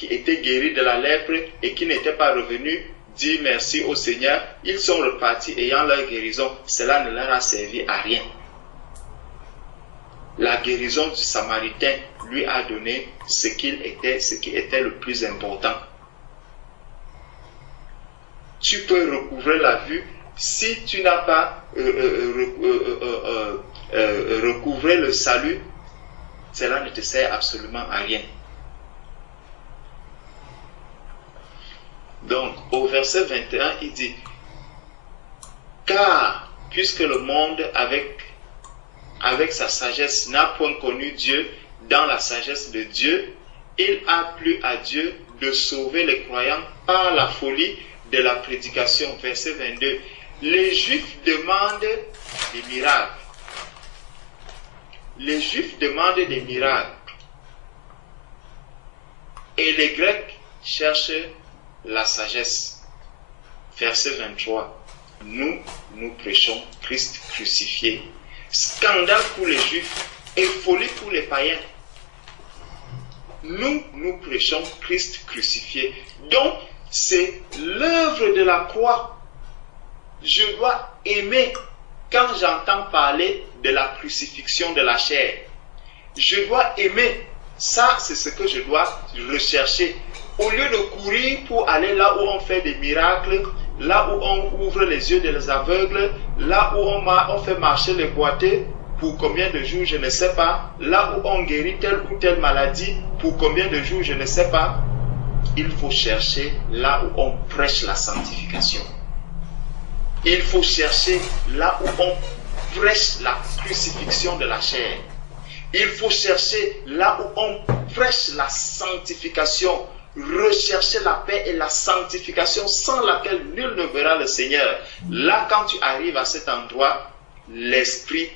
étaient guéris de la lèpre et qui n'étaient pas revenus dire merci au Seigneur. Ils sont repartis ayant leur guérison. Cela ne leur a servi à rien. La guérison du Samaritain lui a donné ce qui était le plus important. Tu peux recouvrer la vue si tu n'as pas recouvré le salut. Cela ne te sert absolument à rien. Donc, au verset 21, il dit, car puisque le monde avec sa sagesse n'a point connu Dieu, dans la sagesse de Dieu, il a plu à Dieu de sauver les croyants par la folie de la prédication. Verset 22, les Juifs demandent des miracles. Les Juifs demandent des miracles. Et les Grecs cherchent la sagesse. Verset 23. Nous prêchons Christ crucifié. Scandale pour les Juifs et folie pour les païens. Nous prêchons Christ crucifié. Donc, c'est l'œuvre de la croix. Je dois aimer quand j'entends parler de la crucifixion de la chair. Je dois aimer. Ça, c'est ce que je dois rechercher. Au lieu de courir pour aller là où on fait des miracles, là où on ouvre les yeux des aveugles, là où on fait marcher les boiteux, pour combien de jours, je ne sais pas, là où on guérit telle ou telle maladie, pour combien de jours, je ne sais pas, il faut chercher là où on prêche la sanctification. Il faut chercher là où on prêche la crucifixion de la chair. Il faut chercher là où on prêche la sanctification. Rechercher la paix et la sanctification sans laquelle nul ne verra le Seigneur. Là, quand tu arrives à cet endroit, l'esprit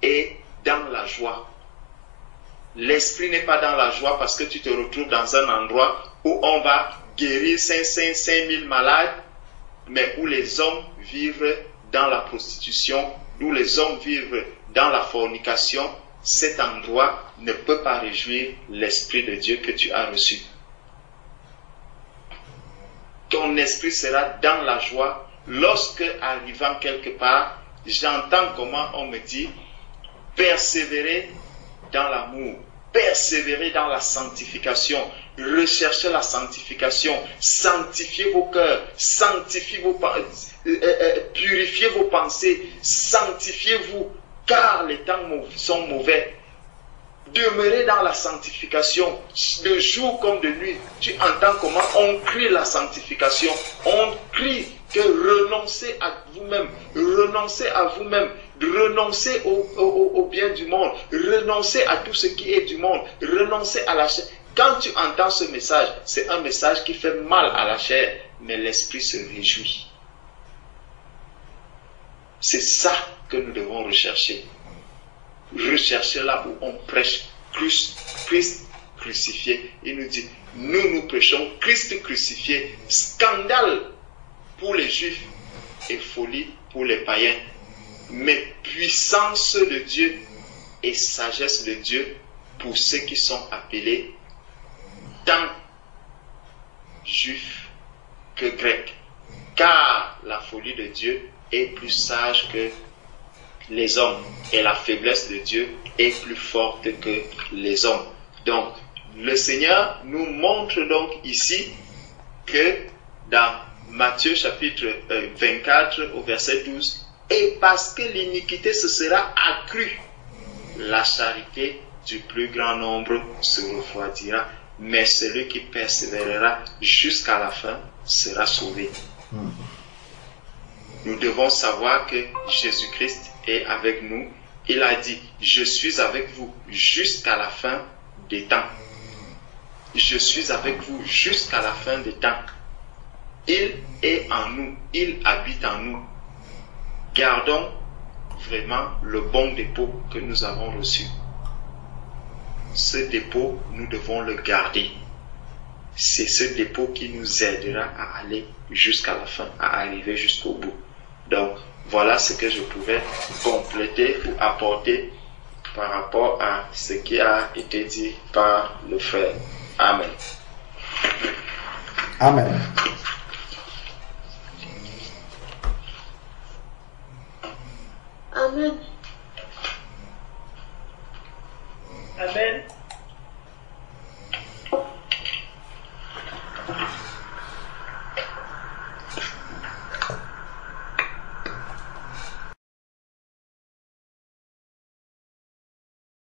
est dans la joie. L'esprit n'est pas dans la joie parce que tu te retrouves dans un endroit où on va guérir 5000 malades, mais où les hommes vivent dans la prostitution, où les hommes vivent dans la fornication. Cet endroit ne peut pas réjouir l'Esprit de Dieu que tu as reçu. Ton esprit sera dans la joie lorsque, arrivant quelque part, j'entends comment on me dit persévérer dans l'amour, persévérer dans la sanctification, recherchez la sanctification, sanctifiez vos cœurs, purifiez vos pensées, sanctifiez-vous, car les temps sont mauvais. Demeurez dans la sanctification, de jour comme de nuit. Tu entends comment on crie la sanctification. On crie que renoncez à vous-même, renoncez à vous-même, renoncez au bien du monde, renoncez à tout ce qui est du monde, renoncez à la chair. Quand tu entends ce message, c'est un message qui fait mal à la chair, mais l'esprit se réjouit. C'est ça que nous devons rechercher. Rechercher là où on prêche Christ crucifié. Il nous dit, nous prêchons Christ crucifié, scandale pour les Juifs et folie pour les païens, mais puissance de Dieu et sagesse de Dieu pour ceux qui sont appelés tant Juifs que Grecs, car la folie de Dieu est plus sage que les hommes et la faiblesse de Dieu est plus forte que les hommes. Donc, le Seigneur nous montre donc ici que dans Matthieu chapitre 24 au verset 12, et parce que l'iniquité se sera accrue, la charité du plus grand nombre se refroidira, mais celui qui persévérera jusqu'à la fin sera sauvé. Nous devons savoir que Jésus-Christ est avec nous. Il a dit, je suis avec vous jusqu'à la fin des temps. Je suis avec vous jusqu'à la fin des temps. Il est en nous, il habite en nous. Gardons vraiment le bon dépôt que nous avons reçu. Ce dépôt, nous devons le garder. c'est ce dépôt qui nous aidera à aller jusqu'à la fin, à arriver jusqu'au bout. Donc, voilà ce que je pouvais compléter ou apporter par rapport à ce qui a été dit par le frère. Amen. Amen. Amen.